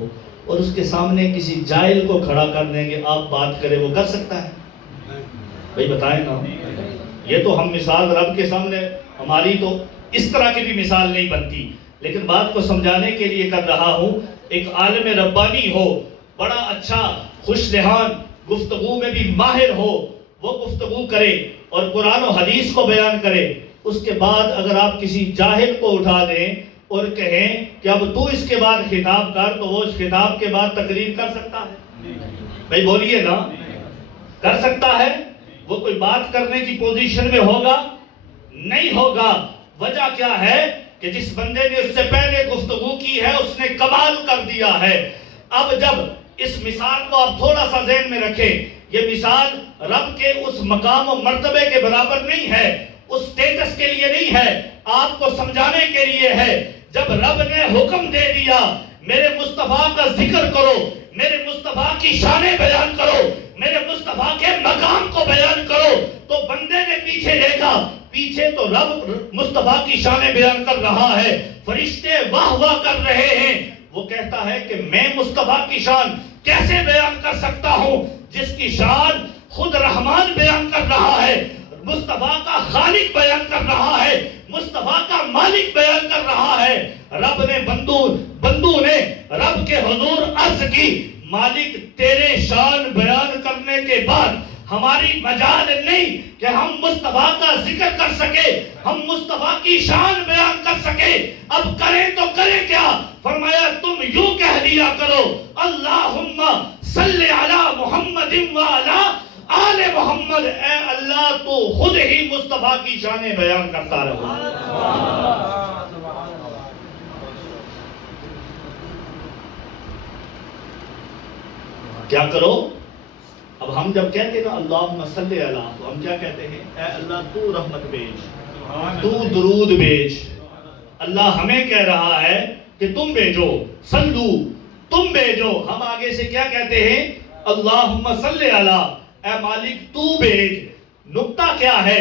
اور اس کے سامنے کسی جاہل کو کھڑا کر دیں گے آپ بات کریں، وہ کر سکتا ہے؟ بھئی بتائیں نا. یہ تو ہم مثال رب کے سامنے، ہماری تو اس طرح کی بھی مثال نہیں بنتی، لیکن بات کو سمجھانے کے لیے کر رہا ہوں. ایک عالم ربانی ہو، بڑا اچھا خوش دہان، گفتگو میں بھی ماہر ہو، وہ گفتگو کرے اور قرآن و حدیث کو بیان کرے. اس کے بعد اگر آپ کسی جاہل کو اٹھا دیں اور کہیں کہ اب تو اس کے بعد خطاب کر، تو وہ اس خطاب کے بعد تقریر کر سکتا ہے؟ بھئی بولیے نا، کر سکتا ہے؟ وہ کوئی بات کرنے کی پوزیشن میں ہوگا؟ نہیں ہوگا. وجہ کیا ہے؟ کہ جس بندے نے اس سے پہلے گفتگو کی ہے اس نے کمال کر دیا ہے. اب جب اس مثال کو آپ تھوڑا سا ذہن میں رکھیں، یہ مثال رب کے اس مقام و مرتبے کے برابر نہیں ہے، اس سٹیٹس کے لیے نہیں ہے، آپ کو سمجھانے کے لیے ہے. جب رب نے حکم دے دیا میرے مصطفیٰ کا ذکر کرو، میرے مصطفیٰ کی شانیں بیان کرو، میرے مصطفیٰ کے مقام کو بیان کرو، تو بندے نے پیچھے دیکھا، پیچھے تو رب مصطفیٰ کی شانیں بیان کر رہا ہے، فرشتے واہ واہ کر رہے ہیں. وہ کہتا ہے کہ میں مصطفیٰ کی شان کیسے بیان کر سکتا ہوں جس کی شان خود رحمان بیان کر رہا ہے، مصطفیٰ کا خالق بیان کر رہا ہے، مصطفیٰ کا مالک بیان کر رہا ہے. رب نے بندو نے رب کے حضور عرض کی، مالک تیرے شان بیان کرنے کے بعد ہماری مجال نہیں کہ ہم مصطفیٰ کا ذکر کر سکے، ہم مصطفیٰ کی شان بیان کر سکے، اب کریں تو کریں کیا؟ فرمایا تم یوں کہہ دیا کرو، اللہم صلی علی محمد وعلی آل محمد. اے اللہ تو خود ہی مصطفیٰ کی شانیں بیان کرتا رہو. کیا کرو؟ اب ہم جب کہتے ہیں نا اللہم صلی علی، تو ہم کیا کہتے ہیں؟ اے اللہ تو رحمت بھیج، تو درود بھیج۔ اللہ ہمیں کہہ رہا ہے کہ تم بھیجو، صلو، تم بھیجو۔ ہم آگے سے کیا کہتے ہیں؟ اللہم صلی علی، اے مالک تو بھیج۔ نکتہ کیا ہے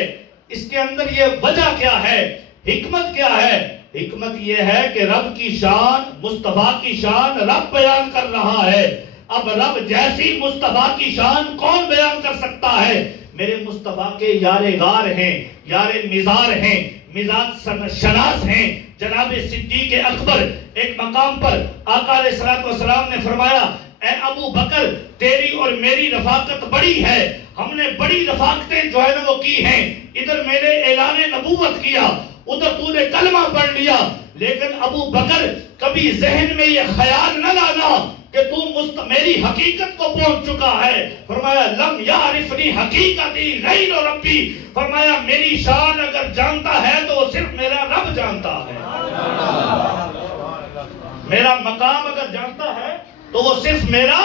اس کے اندر؟ یہ وجہ کیا ہے؟ حکمت کیا ہے؟ حکمت یہ ہے کہ رب کی شان، مصطفیٰ کی شان رب بیان کر رہا ہے۔ اب رب جیسی مصطفیٰ کی شان کون بیان کر سکتا ہے؟ میرے مصطفیٰ کے یار غار ہیں، یار مزار ہیں، مزاج شناس ہیں جناب صدیق اکبر۔ ایک مقام پر آقا علیہ السلام نے فرمایا اے ابو بکر تیری اور میری رفاقت بڑی ہے، ہم نے بڑی رفاقتیں جو ہے نا وہ کی ہیں، ادھر میں نے اعلان نبوت کیا، ادھر تو نے کلمہ پڑھ لیا، لیکن ابو بکر کبھی ذہن میں یہ خیال نہ لانا کہ تو میری حقیقت کو پہنچ چکا ہے۔ فرمایا لم یعرفنی حقیقتی غیر ربی، فرمایا میری شان اگر جانتا ہے تو وہ صرف میرا رب جانتا ہے، میرا مقام اگر جانتا ہے تو وہ صرف میرا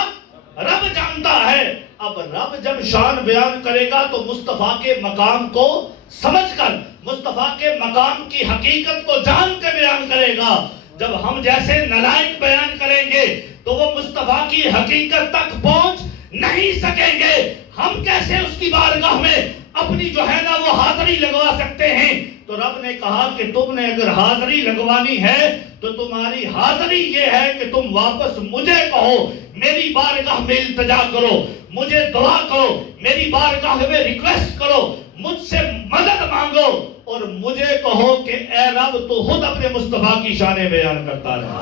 رب جانتا ہے۔ اب رب جب شان بیان کرے گا تو مصطفیٰ کے مقام کو سمجھ کر، مصطفیٰ کے مقام کی حقیقت کو جان کے بیان کرے گا۔ جب ہم جیسے نلائق بیان کریں گے تو وہ مصطفیٰ کی حقیقت تک پہنچ نہیں سکیں گے۔ ہم کیسے اس کی بارگاہ میں اپنی جو ہے نا وہ حاضری لگوا سکتے ہیں؟ تو رب نے کہا کہ تم نے اگر حاضری لگوانی ہے تو تمہاری حاضری یہ ہے کہ تم واپس مجھے کہو، میری بارگاہ میں التجا کرو، مجھے دعا کرو، میری بارگاہ میں ریکویسٹ کرو، مجھ سے مدد مانگو، اور مجھے کہو کہ اے رب تو خود اپنے مصطفیٰ کی شانیں بیان کرتا رہا۔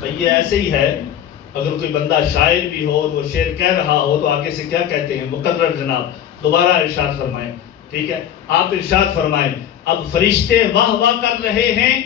تو یہ ایسے ہی ہے، اگر کوئی بندہ شاعر بھی ہو اور وہ شعر کہہ رہا ہو تو آگے سے کیا کہتے ہیں؟ مقرر جناب دوبارہ ارشاد فرمائیں، ٹھیک ہے؟ آپ ارشاد فرمائیں اب فرشتے واہ واہ کر رہے ہیں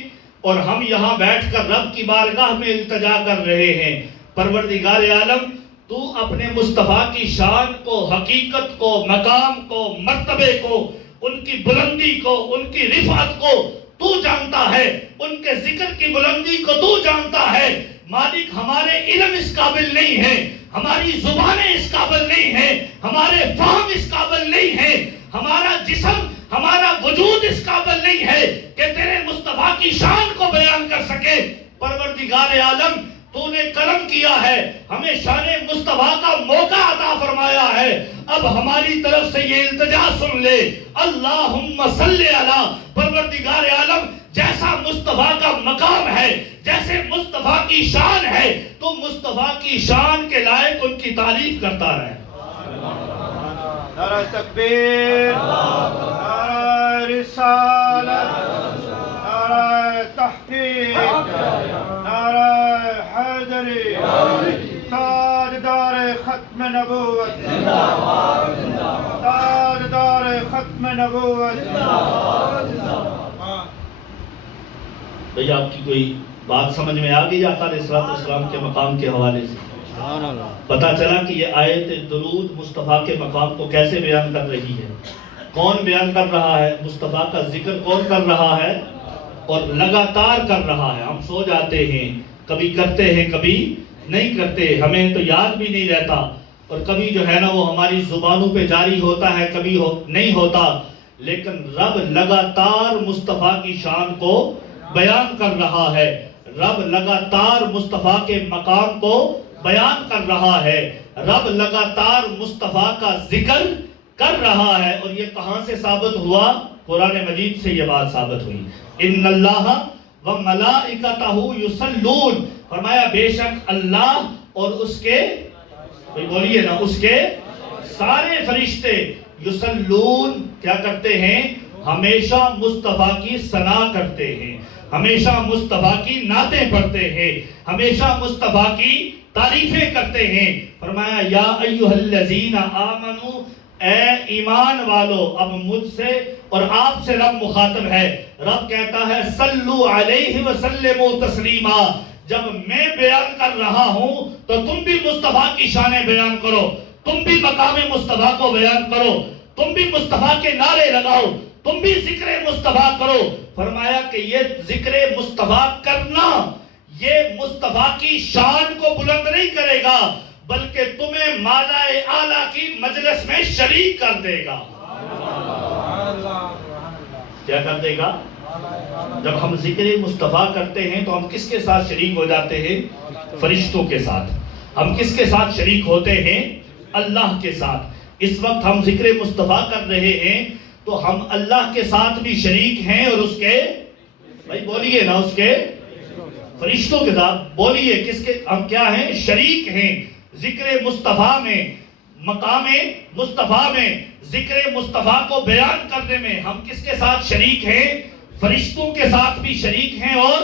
اور ہم یہاں بیٹھ کر رب کی بارگاہ میں التجا کر رہے ہیں۔ پروردگار عالم تو اپنے مصطفیٰ کی شان کو، حقیقت کو، مقام کو، مرتبے کو، ان کی بلندی کو، ان کی رفعت کو تو جانتا ہے، ان کے ذکر کی بلندی کو تو جانتا ہے۔ مالک ہمارے علم اس قابل نہیں ہے، ہماری زبانیں اس قابل نہیں ہیں، ہمارے فہم اس قابل نہیں ہیں، ہمارا جسم، ہمارا وجود اس قابل نہیں ہے کہ تیرے مصطفیٰ کی شان کو بیان کر سکے۔ پروردگار عالم تو نے کرم کیا ہے، ہمیں شان مصطفیٰ کا موقع عطا فرمایا ہے، اب ہماری طرف سے یہ التجا سن لے، اللہم صلی علی۔ پروردگار عالم جیسا مصطفیٰ کا مقام ہے، جیسے مصطفیٰ کی شان ہے، تو مصطفیٰ کی شان کے لائق ان کی تعریف کرتا رہے۔ نعرہ تکبیر، نعرہ رسالت، نعرہ تحقیق، نعرہ حیدری، تاجدار ختم نبوت، تاجدار ختم نبوت۔ بھئی آپ کی کوئی بات سمجھ میں آگئی آقا علیہ السلام کے مقام کے حوالے سے؟ پتہ چلا کہ یہ آیت درود مصطفیٰ کے مقام کو کیسے بیان کر رہی ہے، کون بیان کر رہا ہے، مصطفیٰ کا ذکر کون کر رہا ہے، اور لگاتار کر رہا ہے۔ ہم سو جاتے ہیں، کبھی کرتے ہیں کبھی نہیں کرتے، ہمیں تو یاد بھی نہیں رہتا، اور کبھی جو ہے نا وہ ہماری زبانوں پہ جاری ہوتا ہے، کبھی نہیں ہوتا، لیکن رب لگاتار مصطفیٰ کی شان کو بیان کر رہا ہے، رب لگاتار مصطفیٰ کے مقام کو بیان کر رہا ہے، رب لگاتار مصطفیٰ کا ذکر کر رہا ہے۔ اور یہ کہاں سے ثابت ہوا؟ قرآن مجید سے یہ بات ثابت ہوئی، ان اللہ و ملائکتہ یصلون، فرمایا بے شک اللہ اور اس کے، بولیے نا، اس کے سارے فرشتے یصلون کیا کرتے ہیں؟ ہمیشہ مصطفیٰ کی ثنا کرتے ہیں، ہمیشہ مصطفیٰ کی نعتیں پڑھتے ہیں، ہمیشہ مصطفیٰ کی تعریفیں کرتے ہیں۔ فرمایا یا ایھا الذین آمنو، اے ایمان والو۔ اب مجھ سے اور آپ سے رب مخاطب ہے، رب کہتا ہے صلو علیہ وسلموا تسلیما۔ جب میں بیان کر رہا ہوں تو تم بھی مصطفیٰ کی شانیں بیان کرو، تم بھی مقام مصطفیٰ کو بیان کرو، تم بھی مصطفیٰ کے نعرے لگاؤ، تم بھی ذکر مصطفیٰ کرو۔ فرمایا کہ یہ ذکر مصطفیٰ کرنا یہ مصطفیٰ کی شان کو بلند نہیں کرے گا بلکہ تمہیں مالائے اعلیٰ کی مجلس میں شریک کر دے گا۔ کیا کر دے گا؟ جب ہم ذکر مصطفیٰ کرتے ہیں تو ہم کس کے ساتھ شریک ہو جاتے ہیں؟ فرشتوں کے ساتھ۔ ہم کس کے ساتھ شریک ہوتے ہیں؟ اللہ کے ساتھ۔ اس وقت ہم ذکر مصطفیٰ کر رہے ہیں تو ہم اللہ کے ساتھ بھی شریک ہیں اور اس کے، بھائی بولیے نا، اس کے فرشتوں کے ساتھ بولیے، کس کے ہم کیا ہیں؟ شریک ہیں ذکر مصطفیٰ میں، مقام مصطفیٰ میں، ذکر مصطفیٰ کو بیان کرنے میں ہم کس کے ساتھ شریک ہیں؟ فرشتوں کے ساتھ بھی شریک ہیں اور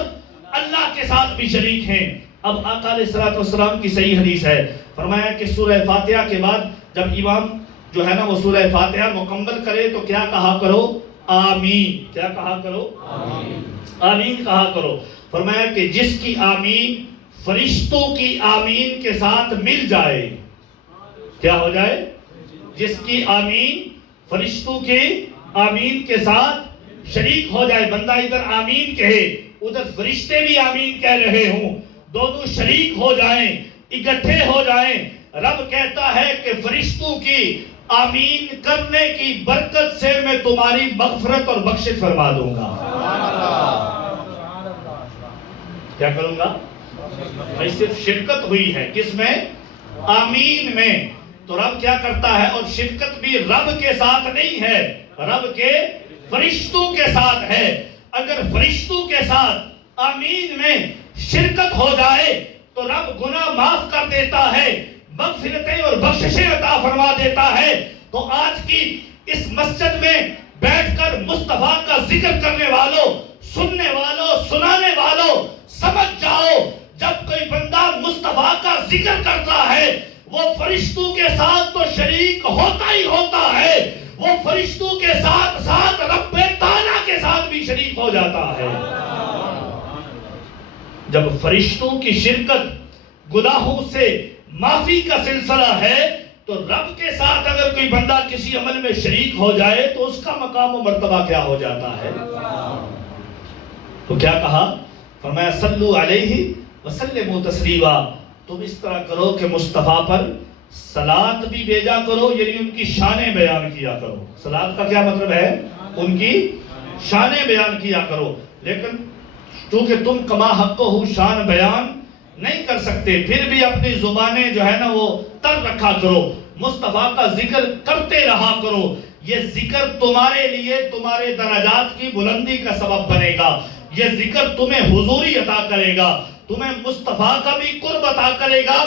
اللہ کے ساتھ بھی شریک ہیں۔ اب آقا علیہ الصلوۃ والسلام کی صحیح حدیث ہے، فرمایا کہ سورہ فاتحہ کے بعد جب امام جو ہے نا وہ سورہ فاتحہ مکمل کرے تو کیا کہا کرو؟ آمین۔ کیا کہا کرو؟ آمین کہا کرو۔ فرمایا کہ جس کی آمین فرشتوں کی آمین کے ساتھ مل جائے، کیا ہو جائے؟ جس کی آمین فرشتوں کی آمین کے ساتھ شریک ہو جائے، بندہ ادھر آمین کہے ادھر فرشتے بھی آمین کہہ رہے ہوں، دونوں شریک ہو جائیں، اکٹھے ہو جائیں، رب کہتا ہے کہ فرشتوں کی آمین کرنے کی برکت سے میں تمہاری مغفرت اور بخشش فرما دوں گا۔ کیا کروں گا؟ بھائی صرف شرکت ہوئی ہے کس میں؟ آمین میں۔ تو رب کیا کرتا ہے؟ اور شرکت بھی رب کے ساتھ نہیں ہے، رب کے فرشتوں کے ساتھ ہے۔ اگر فرشتوں کے ساتھ آمین میں شرکت ہو جائے تو رب گناہ معاف کر دیتا ہے، مغفرتیں اور بخششیں عطا فرما دیتا ہے۔ تو آج کی اس مسجد میں بیٹھ کر مصطفیٰ کا ذکر کرنے والوں، سننے والوں، سنانے والوں، سمجھ جاؤ جب کوئی بندہ مصطفیٰ کا ذکر کرتا ہے وہ فرشتوں کے ساتھ تو شریک ہوتا ہی ہوتا ہے، وہ فرشتوں کے ساتھ ساتھ رب تعالیٰ کے ساتھ بھی شریک ہو جاتا ہے۔ جب فرشتوں کی شرکت گناہوں سے معافی کا سلسلہ ہے تو رب کے ساتھ اگر کوئی بندہ کسی عمل میں شریک ہو جائے تو اس کا مقام و مرتبہ کیا ہو جاتا ہے؟ تو کیا کہا؟ فرمایا صلو علیہ وسلموا تسلیما، تم اس طرح کرو کہ مصطفیٰ پر صلاۃ بھی بھیجا کرو، یعنی ان کی شانیں بیان کیا کرو۔ صلاۃ کا کیا مطلب ہے؟ ان کی شانیں بیان کیا کرو۔ لیکن چونکہ تم کما حق ہو شان بیان نہیں کر سکتے، پھر بھی اپنی زبانیں جو ہے نا وہ تر رکھا کرو، مصطفیٰ کا ذکر کرتے رہا کرو۔ یہ ذکر تمہارے لیے تمہارے درجات کی بلندی کا سبب بنے گا، یہ ذکر تمہیں حضوری عطا کرے گا، تمہیں مصطفیٰ کا بھی قرب عطا کرے گا،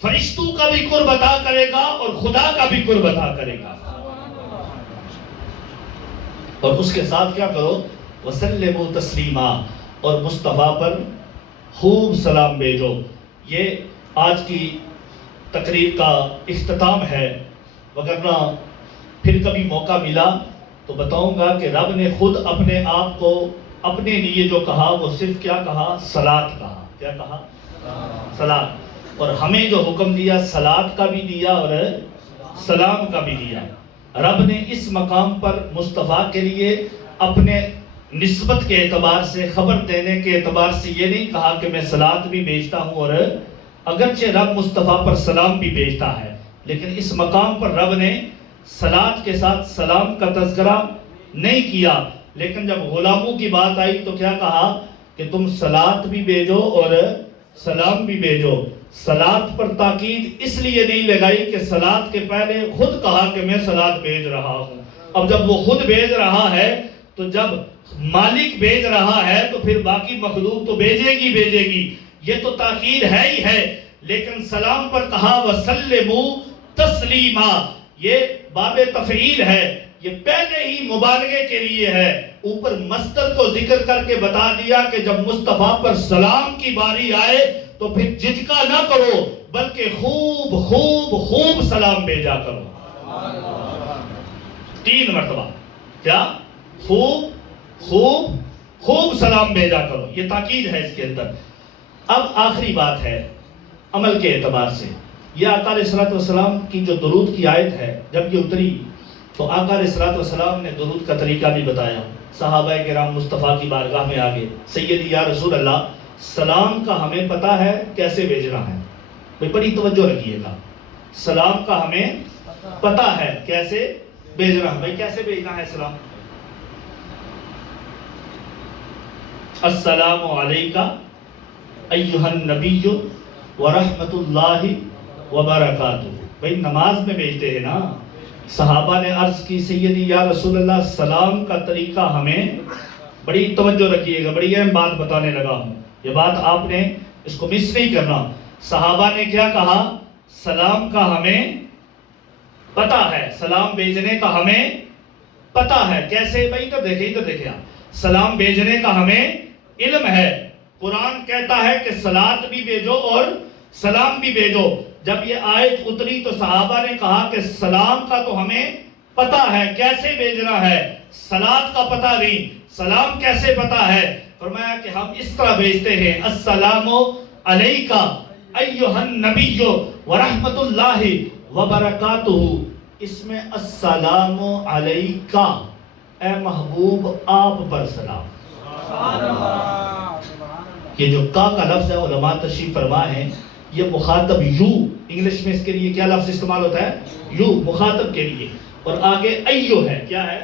فرشتوں کا بھی قرب عطا کرے گا اور خدا کا بھی قرب عطا کرے گا۔ اور اس کے ساتھ کیا کرو؟ وسلموا تسلیما، اور مصطفیٰ پر خوب سلام بھیجو۔ یہ آج کی تقریر کا اختتام ہے، وگرنہ پھر کبھی موقع ملا تو بتاؤں گا کہ رب نے خود اپنے آپ کو اپنے لیے جو کہا وہ صرف کیا کہا؟ صلاۃ کہا۔ کیا کہا؟ صلاۃ۔ اور ہمیں جو حکم دیا صلاۃ کا بھی دیا اور سلام کا بھی دیا۔ رب نے اس مقام پر مصطفیٰ کے لیے اپنے نسبت کے اعتبار سے، خبر دینے کے اعتبار سے یہ نہیں کہا کہ میں صلاۃ بھی بھیجتا ہوں، اور اگرچہ رب مصطفیٰ پر سلام بھی بھیجتا ہے لیکن اس مقام پر رب نے صلاۃ کے ساتھ سلام کا تذکرہ نہیں کیا۔ لیکن جب غلاموں کی بات آئی تو کیا کہا کہ تم صلاۃ بھی بھیجو اور سلام بھی بھیجو۔ صلاۃ پر تاکید اس لیے نہیں لگائی کہ صلاۃ کے پہلے خود کہا کہ میں صلاۃ بھیج رہا ہوں۔ اب جب وہ خود بھیج رہا ہے تو جب مالک بھیج رہا ہے تو پھر باقی مخلوق تو بھیجے گی، یہ تو تاکید ہے ہی ہے۔ لیکن سلام پر کہا وسلموا تسلیما، یہ باب تفعیل ہے، یہ پہلے ہی مبالغے کے لیے ہے۔ اوپر مصدر کو ذکر کر کے بتا دیا کہ جب مصطفیٰ پر سلام کی باری آئے تو پھر جھجکا نہ کرو بلکہ خوب خوب خوب سلام بھیجا کرو۔ 3 مرتبہ کیا؟ خوب خوب خوب سلام بھیجا کرو، یہ تاکید ہے اس کے اندر۔ اب آخری بات ہے عمل کے اعتبار سے، یہ آقا علیہ السلام کی جو درود کی آیت ہے جب یہ اتری تو آقا علیہ السلام نے درود کا طریقہ بھی بتایا۔ صحابہ کرام مصطفیٰ کی بارگاہ میں آگے سیدی یا رسول اللہ سلام کا ہمیں پتہ ہے کیسے بھیجنا ہے. بھئی بڑی توجہ رکھیے گا. سلام کا ہمیں پتہ ہے کیسے بھیجنا ہے. بھئی کیسے بھیجنا ہے سلام؟ السلام علیکہ ایہا النبی ورحمت اللہ وبرکاتہ. بھئی نماز میں بھیجتے ہیں نا. صحابہ نے عرض کی سیدی یا رسول اللہ سلام کا طریقہ ہمیں، بڑی توجہ رکھیے گا، بڑی اہم بات بتانے لگا ہوں، یہ بات آپ نے اس کو مس نہیں کرنا. صحابہ نے کیا کہا؟ سلام کا ہمیں پتہ ہے، سلام بھیجنے کا ہمیں پتہ ہے. کیسے؟ بھئی تو دیکھیں آپ، سلام بھیجنے کا ہمیں علم ہے. قرآن کہتا ہے کہ صلاۃ بھی بھیجو اور سلام بھی بھیجو. جب یہ آیت اتری تو صحابہ نے کہا کہ سلام کا تو ہمیں پتہ ہے، کیسے بھیجنا ہے؟ صلاۃ کا پتہ نہیں، سلام کیسے پتہ ہے؟ فرمایا کہ ہم اس طرح بھیجتے ہیں السلام علیکہ ایہا النبی ورحمت اللہ وبرکاتہ. اس میں السلام علیکہ، اے محبوب آپ پر سلام. یہ جو کا لفظ ہے علماء تشریف فرما ہے، یہ مخاطب یو، انگلش میں اس کے لیے کیا لفظ استعمال ہوتا ہے؟ یو، مخاطب کے لیے. اور آگے ایو ہے، کیا ہے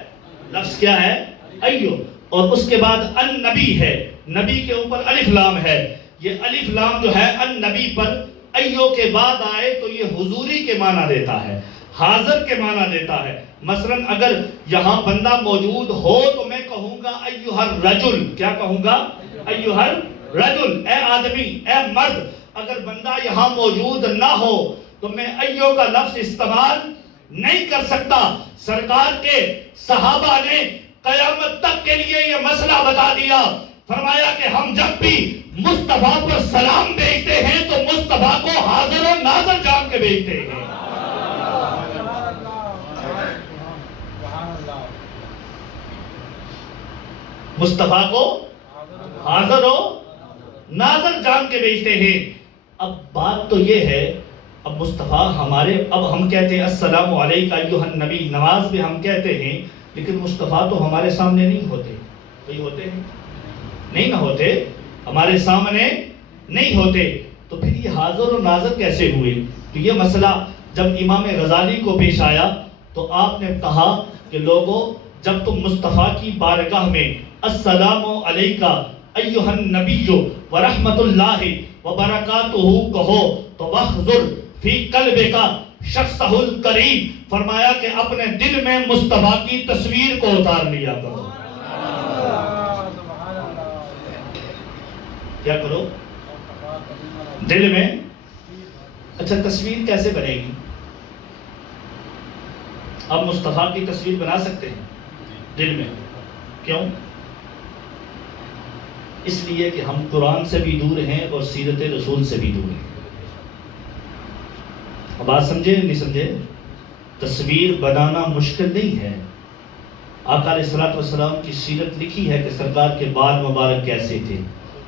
لفظ؟ کیا ہے؟ ایو. اور اس کے بعد النبی ہے، نبی کے اوپر الف لام ہے. یہ الف لام جو ہے النبی پر ایو کے بعد آئے تو یہ حضوری کے معنی دیتا ہے، حاضر کے معنی دیتا ہے. مثلا اگر یہاں بندہ موجود ہو تو میں کہوں گا ایھا الرجل. کیا کہوں گا؟ ایھا الرجل، اے آدمی، اے مرد. اگر بندہ یہاں موجود نہ ہو تو میں ایو کا لفظ استعمال نہیں کر سکتا. سرکار کے صحابہ نے قیامت تک کے لیے یہ مسئلہ بتا دیا. فرمایا کہ ہم جب بھی مصطفیٰ پر سلام بھیجتے ہیں تو مصطفیٰ کو حاضر و ناظر جان کے بھیجتے ہیں. مصطفیٰ کو حاضر و ناظر جان کے بھیجتے ہیں. اب بات تو یہ ہے، اب مصطفیٰ ہمارے، اب ہم کہتے ہیں السلام علیکہ ایھا النبی، نماز میں ہم کہتے ہیں، لیکن مصطفیٰ تو ہمارے سامنے نہیں ہوتے. وہی ہوتے ہیں؟ نہیں نہ ہوتے، ہمارے سامنے نہیں ہوتے. تو پھر یہ حاضر و ناظر کیسے ہوئے؟ تو یہ مسئلہ جب امام غزالی کو پیش آیا تو آپ نے کہا کہ لوگوں، جب تم مصطفیٰ کی بارگاہ میں السلام علیکہ ایھا النبی ورحمت اللہ وبرکاتہ کہو تو وَاحْذُرْ فِي قَلْبِكَ شَخْصَهُ الْكَرِيمَ. فرمایا کہ اپنے دل میں مصطفیٰ کی تصویر کو اتار لیا کرو. کیا کرو؟ دل میں. اچھا تصویر کیسے بنے گی؟ اب مصطفیٰ کی تصویر بنا سکتے ہیں دل میں. کیوں؟ اس لیے کہ ہم قرآن سے بھی دور ہیں اور سیرت رسول سے بھی دور ہیں. اب بات سمجھے نہیں سمجھے؟ تصویر بنانا مشکل نہیں ہے. آقا علیہ الصلوۃ والسلام کی سیرت لکھی ہے کہ سرکار کے بال مبارک کیسے تھے،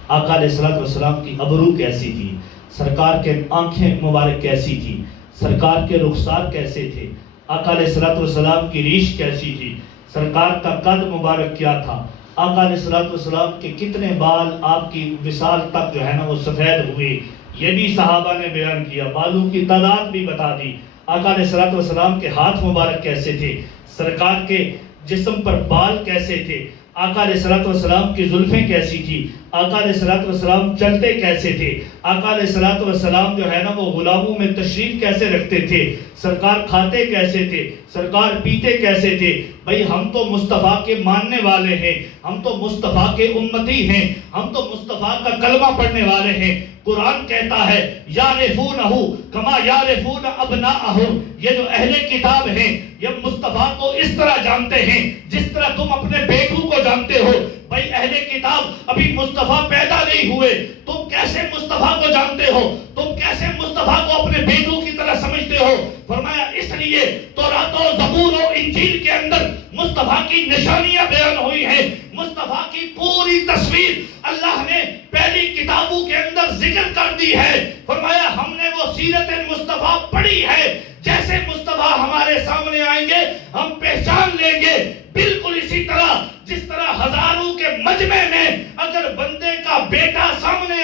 آقا علیہ الصلوۃ والسلام کی ابرو کیسی تھی، سرکار کے آنکھیں مبارک کیسی تھی، سرکار کے رخسار کیسے تھے، آقا علیہ الصلوۃ والسلام کی ریش کیسی تھی، سرکار کا قد مبارک کیا تھا، آقا علیہ الصلوۃ والسلام کے کتنے بال آپ کی وصال تک جو ہے نا وہ سفید ہوئے، یہ بھی صحابہ نے بیان کیا. بالوں کی تعداد بھی بتا دی. آقا علیہ الصلوۃ والسلام کے ہاتھ مبارک کیسے تھے، سرکار کے جسم پر بال کیسے تھے، آقا علیہ الصلوۃ والسلام کی زلفیں کیسی تھی، آقا علیہ الصلوۃ والسلام چلتے کیسے تھے، آقا علیہ الصلوۃ والسلام جو ہے نا وہ غلاموں میں تشریف کیسے رکھتے تھے، سرکار کھاتے کیسے تھے، سرکار پیتے کیسے تھے. بھئی ہم تو مصطفیٰ کے ماننے والے ہیں، ہم تو مصطفیٰ کے امتی ہیں، ہم تو مصطفیٰ کا کلمہ پڑھنے والے ہیں. قرآن کہتا ہے یعرفونہ کما یعرفون ابناءہم. یہ جو اہل کتاب ہیں یہ مصطفیٰ کو اس طرح جانتے ہیں جس طرح تم اپنے بیٹوں کو جانتے ہو. بھئی اہل کتاب ابھی مصطفیٰ پیدا نہیں ہوئے، تم کیسے مصطفیٰ کو جانتے ہو، تم کیسے مصطفیٰ کو اپنے بیٹوں کی طرح سمجھتے ہو؟ فرمایا اس لیے تورات و زبور و انجیل کے اندر مصطفیٰ کی نشانیاں بیان ہوئی ہیں، مصطفیٰ کی پوری تصویر اللہ نے پہلی کتابوں کے اندر ذکر کر دی ہے. فرمایا ہم نے وہ سیرت مصطفیٰ پڑھی ہے، جیسے مصطفیٰ ہمارے سامنے آئیں گے ہم پہچان لیں گے. بالکل اسی طرح جس طرح ہزاروں کے مجمع میں اگر بندے کا بیٹا سامنے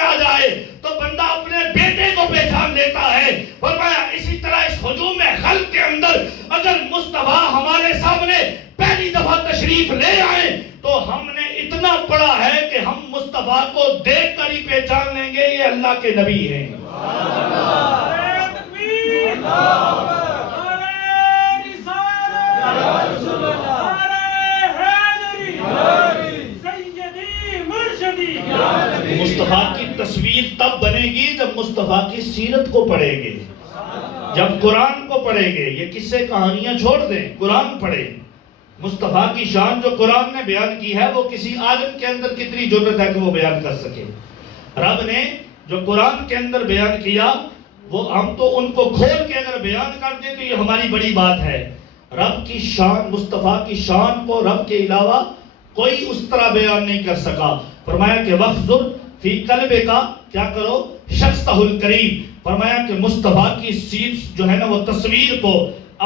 اندر اگر مصطفیٰ ہمارے سامنے پہلی دفعہ تشریف لے آئیں تو ہم نے اتنا پڑھا ہے کہ ہم مصطفیٰ کو دیکھ کر ہی پہچان لیں گے یہ اللہ کے نبی ہیں. مصطفیٰ کی تصویر تب بنے گی جب مصطفیٰ کی سیرت کو پڑھیں گے, جب قرآن کو پڑھیں گے. یہ قصے کہانیاں چھوڑ دیں, قرآن پڑھیں. مصطفیٰ کی شان جو قرآن نے بیان کی ہے وہ کسی عالم کے اندر کتنی جرأت ہے کہ وہ بیان کر سکے. رب نے جو قرآن کے اندر بیان کیا وہ ہم تو ان کو کھول کے اگر بیان کر دیں تو یہ ہماری بڑی بات ہے. رب کی شان, مصطفیٰ کی شان کو رب کے علاوہ کوئی اس طرح بیان نہیں کر سکا. فرمایا کہ وَخْذُرْ فی قلبے کا کیا کرو شخصہ الکریم. فرمایا کہ مصطفیٰ کی سیرت جو ہے نا وہ تصویر کو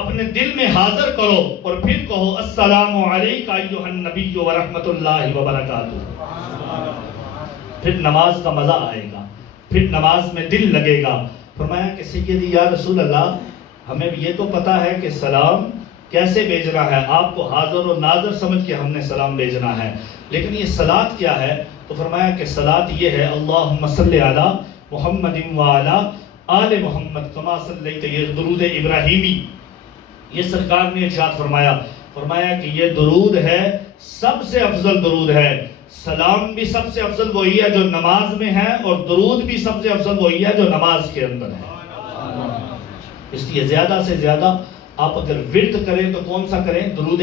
اپنے دل میں حاضر کرو اور پھر کہو السلام علیکہ ایھا النبی ورحمۃ اللہ وبرکاتہ. پھر نماز کا مزہ آئے گا, پھر نماز میں دل لگے گا. فرمایا کہ سیدی یا رسول اللہ ہمیں یہ تو پتا ہے کہ سلام کیسے بھیجنا ہے, آپ کو حاضر و ناظر سمجھ کے ہم نے سلام بھیجنا ہے, لیکن یہ صلاۃ کیا ہے؟ تو فرمایا کہ صلاۃ یہ ہے اللہم صلی علی محمد وعلی آل محمد کما صلیت. یہ درود ابراہیمی یہ سرکار نے ارشاد فرمایا. فرمایا کہ یہ درود ہے سب سے افضل درود ہے. سلام بھی سب سے افضل وہی ہے جو نماز میں ہے اور درود بھی سب سے افضل وہی ہے جو نماز کے اندر ہے. اس لیے زیادہ سے زیادہ آپ اگر ورد کریں تو کون سا کریں؟ درود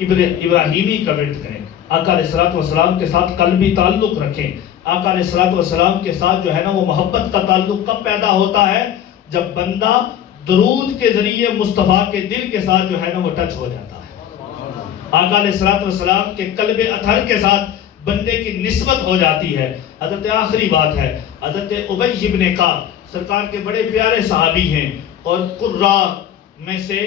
ابراہیمی کا ورد کریں. آقا علیہ الصلوۃ والسلام کے ساتھ قلبی تعلق رکھیں. آقا علیہ الصلوۃ والسلام کے ساتھ جو ہے نا وہ محبت کا تعلق کب پیدا ہوتا ہے؟ جب بندہ درود کے ذریعے مصطفیٰ کے دل کے ساتھ جو ہے نا وہ ٹچ ہو جاتا ہے. آقا علیہ الصلوۃ والسلام کے قلب اطہر کے ساتھ بندے کی نسبت ہو جاتی ہے. حضرت آخری بات ہے, حضرت ابی بن کعب سرکار کے بڑے پیارے صحابی ہیں اور قراء میں سے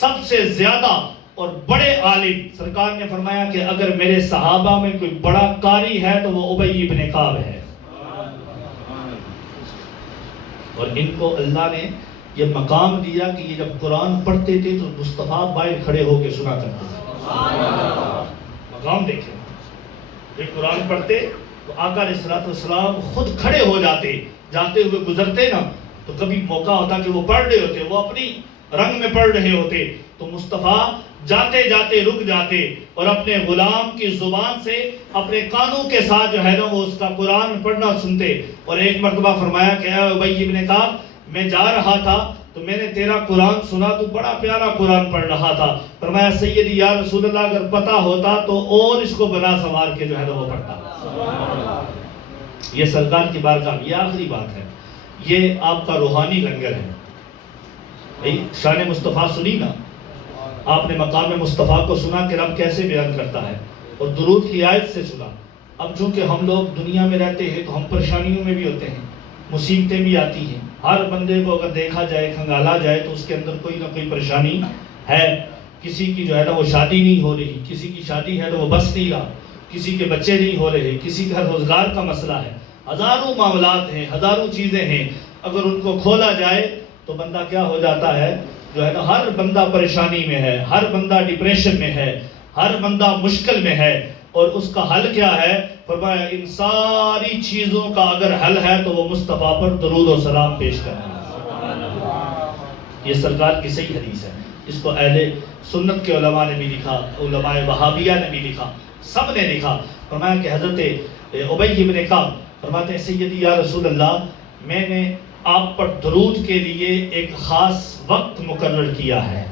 سب سے زیادہ اور بڑے عالم. سرکار نے فرمایا کہ اگر میرے صحابہ میں کوئی بڑا قاری ہے تو وہ ابی بن کعب ہے. اور ان کو اللہ نے یہ مقام دیا کہ یہ جب قرآن پڑھتے تھے تو مصطفیٰ باہر کھڑے ہو کے سنا کرتے تھے. مقام دیکھیں, یہ قرآن پڑھتے تو آقا علیہ الصلوۃ والسلام خود کھڑے ہو جاتے, جاتے ہوئے گزرتے نا تو کبھی موقع ہوتا کہ وہ پڑھ رہے ہوتے, وہ اپنی رنگ میں پڑھ رہے ہوتے تو مصطفیٰ جاتے جاتے رک جاتے اور اپنے غلام کی زبان سے اپنے کانوں کے ساتھ جو ہے نا وہ اس کا قرآن پڑھنا سنتے. اور ایک مرتبہ فرمایا کہ اے ابی بن کعب میں جا رہا تھا تو میں نے تیرا قرآن سنا, تو بڑا پیارا قرآن پڑھ رہا تھا. فرمایا سیدی یا رسول اللہ اگر پتہ ہوتا تو اور اس کو بنا سنوار کے جو ہے وہ پڑھتا. یہ سرکار کی بارگاہ, یہ آخری بات ہے, یہ آپ کا روحانی لنگر ہے. شان مصطفیٰ سنی نا آپ نے, مقام مصطفیٰ کو سنا کہ رب کیسے بیان کرتا ہے اور درود کی آیت سے سنا. اب چونکہ ہم لوگ دنیا میں رہتے ہیں تو ہم پریشانیوں میں بھی ہوتے ہیں, مصیبتیں بھی آتی ہیں. ہر بندے کو اگر دیکھا جائے کھنگالا جائے تو اس کے اندر کوئی نہ کوئی پریشانی ہے. کسی کی جو ہے نا وہ شادی نہیں ہو رہی, کسی کی شادی ہے تو وہ بس نہیں رہا, کسی کے بچے نہیں ہو رہے, کسی کا روزگار کا مسئلہ ہے, ہزاروں معاملات ہیں, ہزاروں چیزیں ہیں. اگر ان کو کھولا جائے تو بندہ کیا ہو جاتا ہے جو ہے نا, ہر بندہ پریشانی میں ہے, ہر بندہ ڈپریشن میں ہے, ہر بندہ مشکل میں ہے. اور اس کا حل کیا ہے؟ فرمایا ان ساری چیزوں کا اگر حل ہے تو وہ مصطفیٰ پر درود و سلام پیش کرنا. یہ سرکار کی صحیح حدیث ہے. اس کو اہل سنت کے علماء نے بھی لکھا, علماء وہابیہ نے بھی لکھا, سب نے لکھا. فرمایا کہ حضرت ابی بن کعب فرماتے ہیں سیدی یا رسول اللہ میں نے آپ پر درود کے لیے ایک خاص وقت مقرر کیا ہے.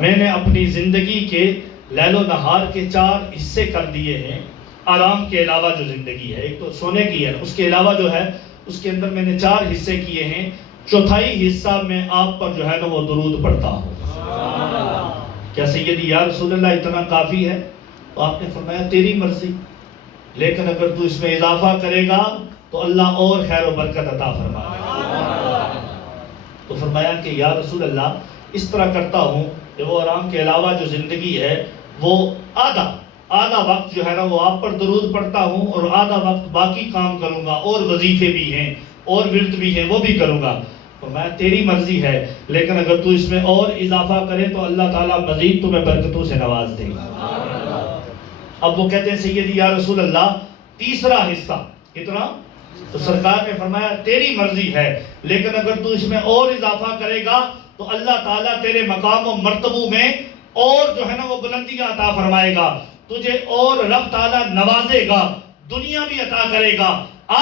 میں نے اپنی زندگی کے لیل و نہار کے 4 حصے کر دیے ہیں. آرام کے علاوہ جو زندگی ہے, ایک تو سونے کی ہے, اس کے علاوہ جو ہے اس کے اندر میں نے 4 حصے کیے ہیں. 4تھائی حصہ میں آپ پر جو ہے نا وہ درود پڑھتا ہوں. کیا سیدی یا رسول اللہ اتنا کافی ہے؟ تو آپ نے فرمایا تیری مرضی, لیکن اگر تو اس میں اضافہ کرے گا تو اللہ اور خیر و برکت عطا فرمائے. تو فرمایا کہ یا رسول اللہ اس طرح کرتا ہوں کہ وہ آرام کے علاوہ جو زندگی ہے وہ آدھا وقت جو ہے نا وہ آپ پر درود پڑھتا ہوں اور آدھا وقت باقی کام کروں گا, اور وظیفے بھی ہیں اور ورد بھی ہیں وہ بھی کروں گا. فرمایا تیری مرضی ہے، لیکن اگر تو اس میں اور اضافہ کرے تو اللہ تعالیٰ مزید تمہیں برکتوں سے نواز دے گا۔ اب وہ کہتے ہیں سیدی یا رسول اللہ تیسرا حصہ کتنا؟ تو سرکار نے فرمایا تیری مرضی ہے، لیکن اگر تو اس میں اور اضافہ کرے گا تو اللہ تعالیٰ تیرے مقام و مرتبوں میں اور جو ہے نا وہ بلندیاں عطا فرمائے گا، تجھے اور رب تعالیٰ نوازے گا، دنیا بھی عطا کرے گا،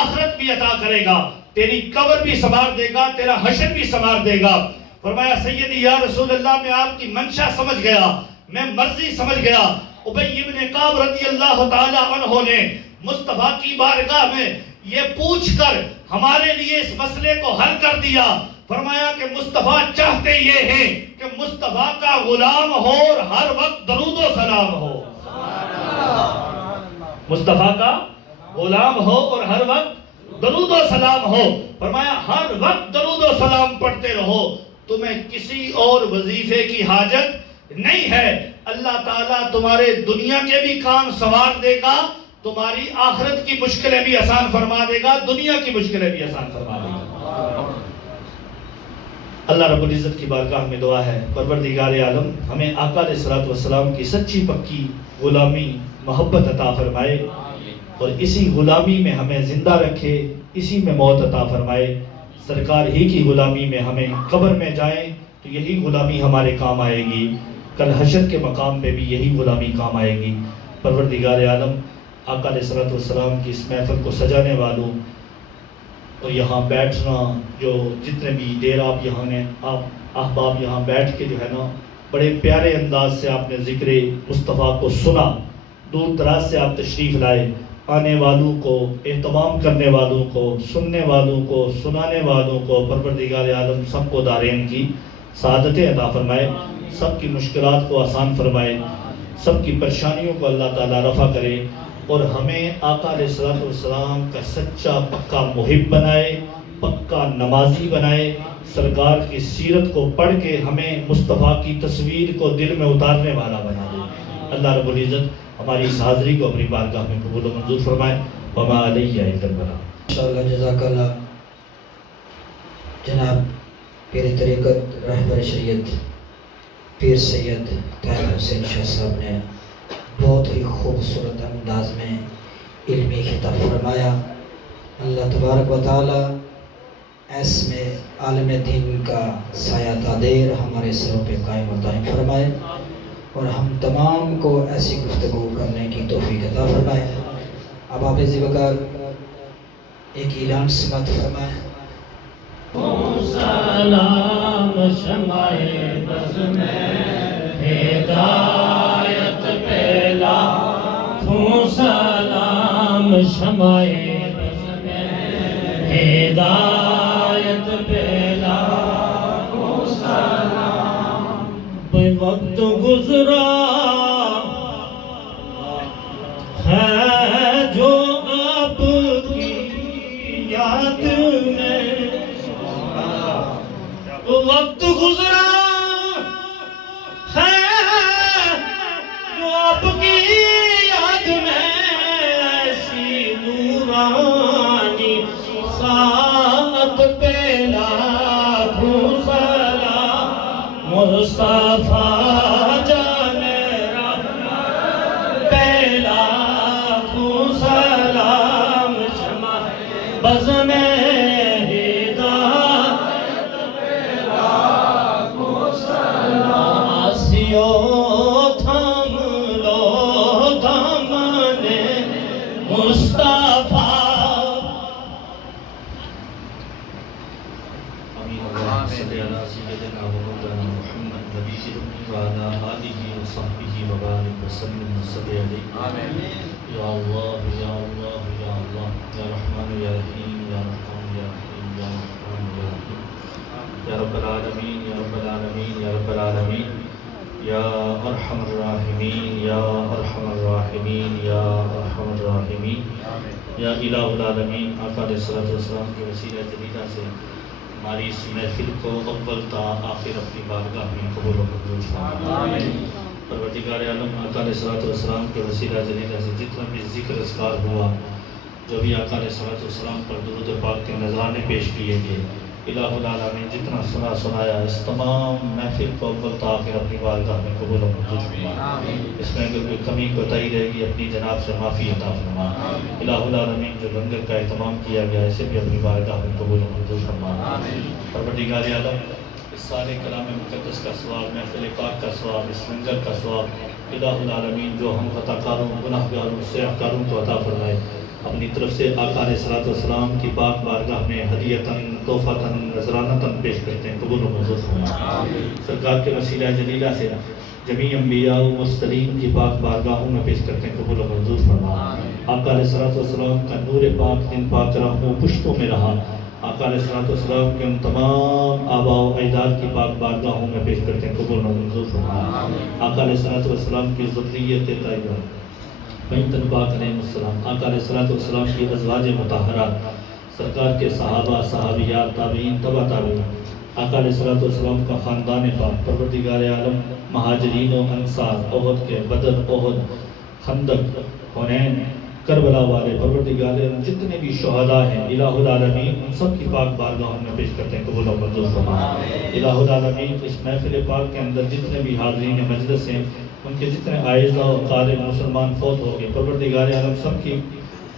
آخرت بھی عطا کرے گا، تیری قبر بھی سنوار دے گا، تیرا حشر بھی سنوار دے گا۔ فرمایا سیدی یا رسول اللہ میں آپ کی منشا سمجھ گیا، میں مرضی سمجھ گیا۔ ابی بن کعب رضی اللہ تعالیٰ عنہ نے مصطفیٰ کی بارگاہ میں یہ پوچھ کر ہمارے لیے اس مسئلے کو حل کر دیا۔ فرمایا کہ مصطفیٰ چاہتے یہ ہیں کہ مصطفیٰ کا غلام ہو اور ہر وقت درود و سلام ہو، مصطفیٰ کا غلام ہو اور ہر وقت درود و سلام ہو۔ فرمایا ہر وقت درود و سلام پڑھتے رہو، تمہیں کسی اور وظیفے کی حاجت نہیں ہے۔ اللہ تعالیٰ تمہارے دنیا کے بھی کام سنوار دے گا، تمہاری آخرت کی مشکلیں بھی آسان فرما دے گا، دنیا کی مشکلیں بھی آسان فرما دے گا۔ اللہ رب العزت کی بارگاہ میں دعا ہے پروردگار عالم ہمیں آقا علیہ الصلوۃ والسلام کی سچی پکی غلامی محبت عطا فرمائے، اور اسی غلامی میں ہمیں زندہ رکھے، اسی میں موت عطا فرمائے۔ سرکار ہی کی غلامی میں ہمیں قبر میں جائیں تو یہی غلامی ہمارے کام آئے گی، کل حشر کے مقام پہ بھی یہی غلامی کام آئے گی۔ پروردگار عالم آقا علیہ الصلوۃ والسلام کی اس محفل کو سجانے والوں اور یہاں بیٹھنا، جو جتنے بھی دیر آپ یہاں نے آپ احباب یہاں بیٹھ کے جو ہے نا بڑے پیارے انداز سے آپ نے ذکر مصطفیٰ کو سنا، دور دراز سے آپ تشریف لائے، آنے والوں کو، اہتمام کرنے والوں کو، سننے والوں کو، سنانے والوں کو پروردگار عالم سب کو دارین کی سعادتیں عطا فرمائے، سب کی مشکلات کو آسان فرمائے، سب کی پریشانیوں کو اللہ تعالیٰ رفع کرے، اور ہمیں آقا علیہ الصلوۃ والسلام کا سچا پکا محب بنائے، پکا نمازی بنائے، سرکار کی سیرت کو پڑھ کے ہمیں مصطفیٰ کی تصویر کو دل میں اتارنے والا بنا دے۔ اللہ رب العزت ہماری اس حاضری کو اپنی بارگاہ میں قبول و منظور فرمائے۔ وما علیہ الا البلاغ۔ انشاءاللہ جزاک اللہ جناب پیر طریقت رہبر شریعت پیر سید طاہر حسین شاہ صاحب نے بہت ہی خوبصورت انداز میں علمی خطاب فرمایا۔ اللہ تبارک و تعالی ایس میں عالم دین کا سایہ تادیر ہمارے سروں پہ قائم و دائم فرمائے، اور ہم تمام کو ایسی گفتگو کرنے کی توفیق عطا فرمائے۔ اب آپ وقار ایک اعلان سماعت فرمائے۔ سلام شمائے بز میں ہدایت پہلا، سلام شمائے بز میں ہدایت پہلا، سلام بے وقت گزرا ہے جو آپ کی یاد میں، وقت گزرا ہے جو آپ کی یاد میں، ایسی نورانی ساعت پہ لاکھوں سلام، مصطفیٰ جان رحمت پہ لاکھوں سلام، شمع بز میں یا اللہ یا اللہ یا اللہ یا رحمان یا رحیم یا رحمان یا رحیم یا رحمان یا رحیم یا رب العالمین یا رب العالمین یا رب العالمین یا ارحم الراحمین یا ارحم الراحمین یا ارحم الراحمین یا الہ العالمین۔ آقا علیہ الصلوۃ والسلام کے وسیلہ جلیلہ سے ہماری اس محفل کو اول تا آخر اپنی بارگاہ میں قبول و منظور فرمائے۔ پروردگار عالم آقا علیہ الصلوۃ والسلام کے وسیلہ جلیلہ سے جتنا بھی ذکر اذکار ہوا، جو بھی آقا علیہ الصلوۃ والسلام پر درود پاک کے نذرانے پیش کیے گئے، الہ العالمین جتنا سنایا اس تمام محفل کو اول تاخیر اپنی بارگاہ میں قبول و منظور فرما. اس میں اگر کوئی کمی کوتاہی رہے گی اپنی جناب سے معافی عطا فرما. الہ العالمین جو لنگر کا اہتمام کیا گیا اسے بھی اپنی بارگاہ میں قبول و منظور فرما. پروردگار عالم اس سارے کلام مقدس کا ثواب، محفل پاک کا ثواب، اس لنگر کا ثواب الہ العالمین جو ہم خطا کاروں، گناہ گاروں، سیاہ کاروں کو عطا فرمائے. اپنی طرف سے آقا علیہ الصلوۃ والسلام کی پاک بارگاہ میں ہدیتاً، تحفۃً، نذرانۃً پیش کرتے ہیں. قبول و منظور فرما. سرکار کے وسیلہ جلیلہ سے جمیع انبیاء و مرسلین کی پاک بارگاہوں میں پیش کرتے ہیں. قبول و منظور فرما. آقا علیہ الصلوۃ والسلام کا نور پاک دن پاک راہوں پشتوں میں رہا. آقا علیہ الصلوۃ والسلام کے ان تمام آباء و اجداد کی پاک بارگاہوں میں پیش کرتے ہیں. قبول و منظور فرما. آقا علیہ الصلوۃ والسلام کی ذریت طیبہ بنت پاک علیہ السلام، آقا علیہ الصلوۃ والسلام کی ازواج مطہرات، سرکار کے صحابہ، صحابیات، تابعین، تبع تابعین، آقا علیہ الصلوۃ والسلام کا خاندان پاک، پروردگار عالم مہاجرین و انصار، احد کے، بدر، احد، خندق، حنین، کربلا والے، پروردگار عالم جتنے بھی شہداء ہیں الہ العالمین ان سب کی پاک بارگاہوں میں پیش کرتے ہیں. قبول و منظور فرما. الہ العالمین اس محفل پاک کے اندر جتنے بھی حاضرین مجلس ہیں ان کے جتنے اعزاء و قارئ مسلمان فوت ہو گئے، پروردگار عالم سب کی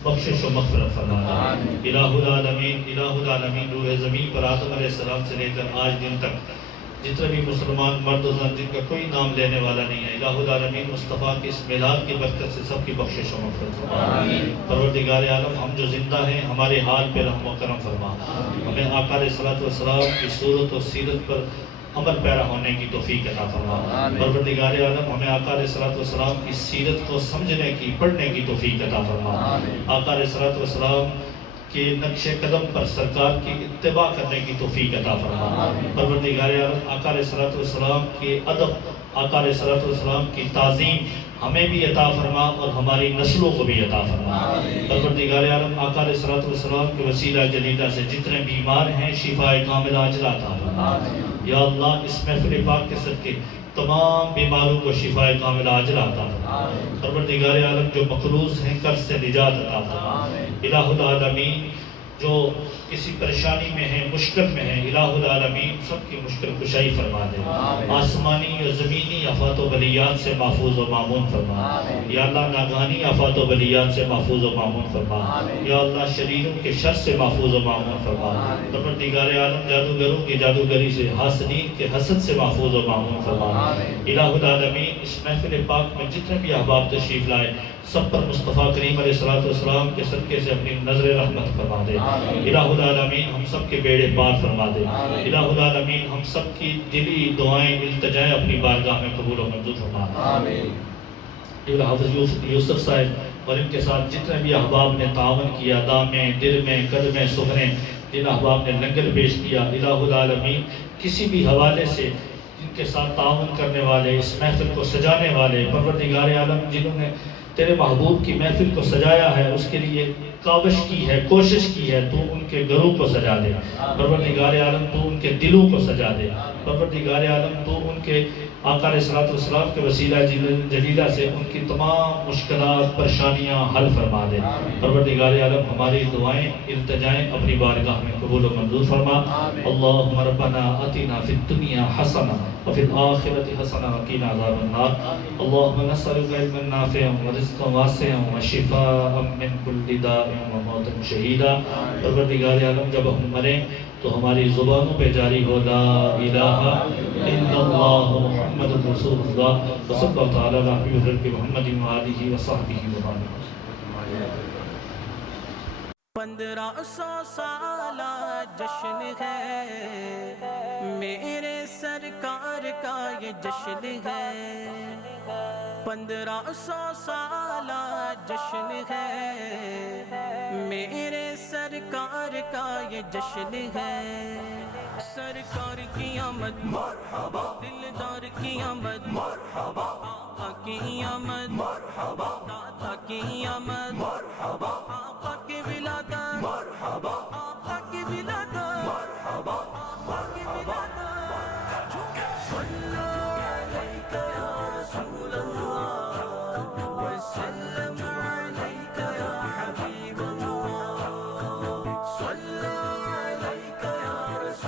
بخشش و مغفرت فرما. الہ العالمین روح زمین پر آدم علیہ السلام سے لے کر آج دن تک جتنے بھی مسلمان مرد و زن جن کا کوئی نام لینے والا نہیں ہے، الہ العالمین مصطفیٰ کی اس میلاد کی برکت سے سب کی بخشش و مغفرت فرما. پروردگار عالم ہم جو زندہ ہیں ہمارے حال پہ رحم و کرم فرما. ہمیں آقا علیہ الصلوۃ والسلام کی صورت و سیرت پر عمل پیرا ہونے کی توفیق عطا فرما. پروردگار عالم ہمیں آقا علیہ الصلوۃ والسلام کی سیرت کو سمجھنے کی، پڑھنے کی توفیق عطا فرما. آقا علیہ الصلوۃ والسلام کے نقش قدم پر سرکار کی اتباع کرنے کی توفیق عطا فرما. پروردگار عالم آقا علیہ الصلوۃ والسلام کے ادب، آقا علیہ الصلوۃ والسلام کی تعظیم ہمیں بھی عطا فرما اور ہماری نسلوں کو بھی عطا فرما. پروردگار عالم آقا علیہ الصلوۃ والسلام کے وسیلہ جلیلہ سے جتنے بیمار ہیں شفاء کاملہ عاجلہ عطا فرما. یا اللہ اس محفل پاک کے صدقے تمام بیماروں کو شفاء کاملہ عاجلہ عطا فرما. پروردگار عالم جو مقروض ہیں قرض سے نجات عطا فرما. الہ العالمین جو کسی پریشانی میں ہیں، مشکل میں ہیں، الہ العالمین سب کی مشکل کشائی فرما دے. آسمانی و زمینی آفات و بلیات سے محفوظ و معمون فرما. یا اللہ ناگہانی آفات و بلیات سے محفوظ و معمون فرما. یا اللہ شریروں کے شر سے محفوظ و معمون فرما. پروردگار عالم جادوگروں کی جادوگری سے، حاسدین کے حسد سے محفوظ و معمون فرما. الہ العالمین اس محفل پاک میں جتنے بھی احباب تشریف لائے سب پر مصطفیٰ کریم علیہ الصلوۃ والسلام کے صدقے سے اپنی نظر رحمت فرما دے. الہ العالمین ہم سب کے بیڑے پار فرما دے. الہ العالمین ہم سب کی دلی دعائیں، التجائیں اپنی بارگاہ میں قبول و منظور فرما. ابن حافظ یوسف صاحب اور ان کے ساتھ جتنے بھی احباب نے تعاون کیا، دام میں، دل میں، قد میں، سخنے، جن احباب نے لنگر پیش کیا، الہ العالمین کسی بھی حوالے سے جن کے ساتھ تعاون کرنے والے، اس محفل کو سجانے والے، پروردگار عالم جنہوں نے تیرے محبوب کی محفل کو سجایا ہے اس کے لیے کاوش کی ہے، کوشش کی ہے، تو ان کے گھروں کو سجا دے. پروردگار عالم تو ان کے دلوں کو سجا دے. پروردگار عالم تو ان کے آقا علیہ الصلوۃ والسلام کے وسیلہ جلیلہ سے ان کی تمام مشکلات، پریشانیاں حل فرما دے. پروردگار عالم ہماری دعائیں، التجائیں اپنی بارگاہ میں قبول و منظور فرما. اللہم ربنا آتنا فی الدنیا حسنہ وفی الآخرۃ حسنہ وقنا عذاب النار. اللہم نسألک علما نافعا ورزقا واسعا وشفاء من کل داء وموتا شہیدا. پروردگار عالم جب ہم مریں تو ہماری زبانوں پہ جاری ہو لا الہ الا اللہ محمد رسول اللہ وصلی اللہ تعالی علیہ حضرت محمد وآلہ وصحبہ وسلم. 1500 سالہ جشن ہے میرے سرکار کا یہ جشن ہے. 1500 سالہ جشن ہے میرے سرکار کا یہ جشن ہے. سرکار کی آمد مرحبا، دلدار کی آمد مرحبا، آقا کی آمد مرحبا، داتا کی آمد مرحبا، آقا کی ولادت مرحبا، آقا کی ولادت مرحبا، آقا کی ولادت. صلو علیک یا رسول اللہ وسلم علیک یا حبیب اللہ. صلو علیک یا رسول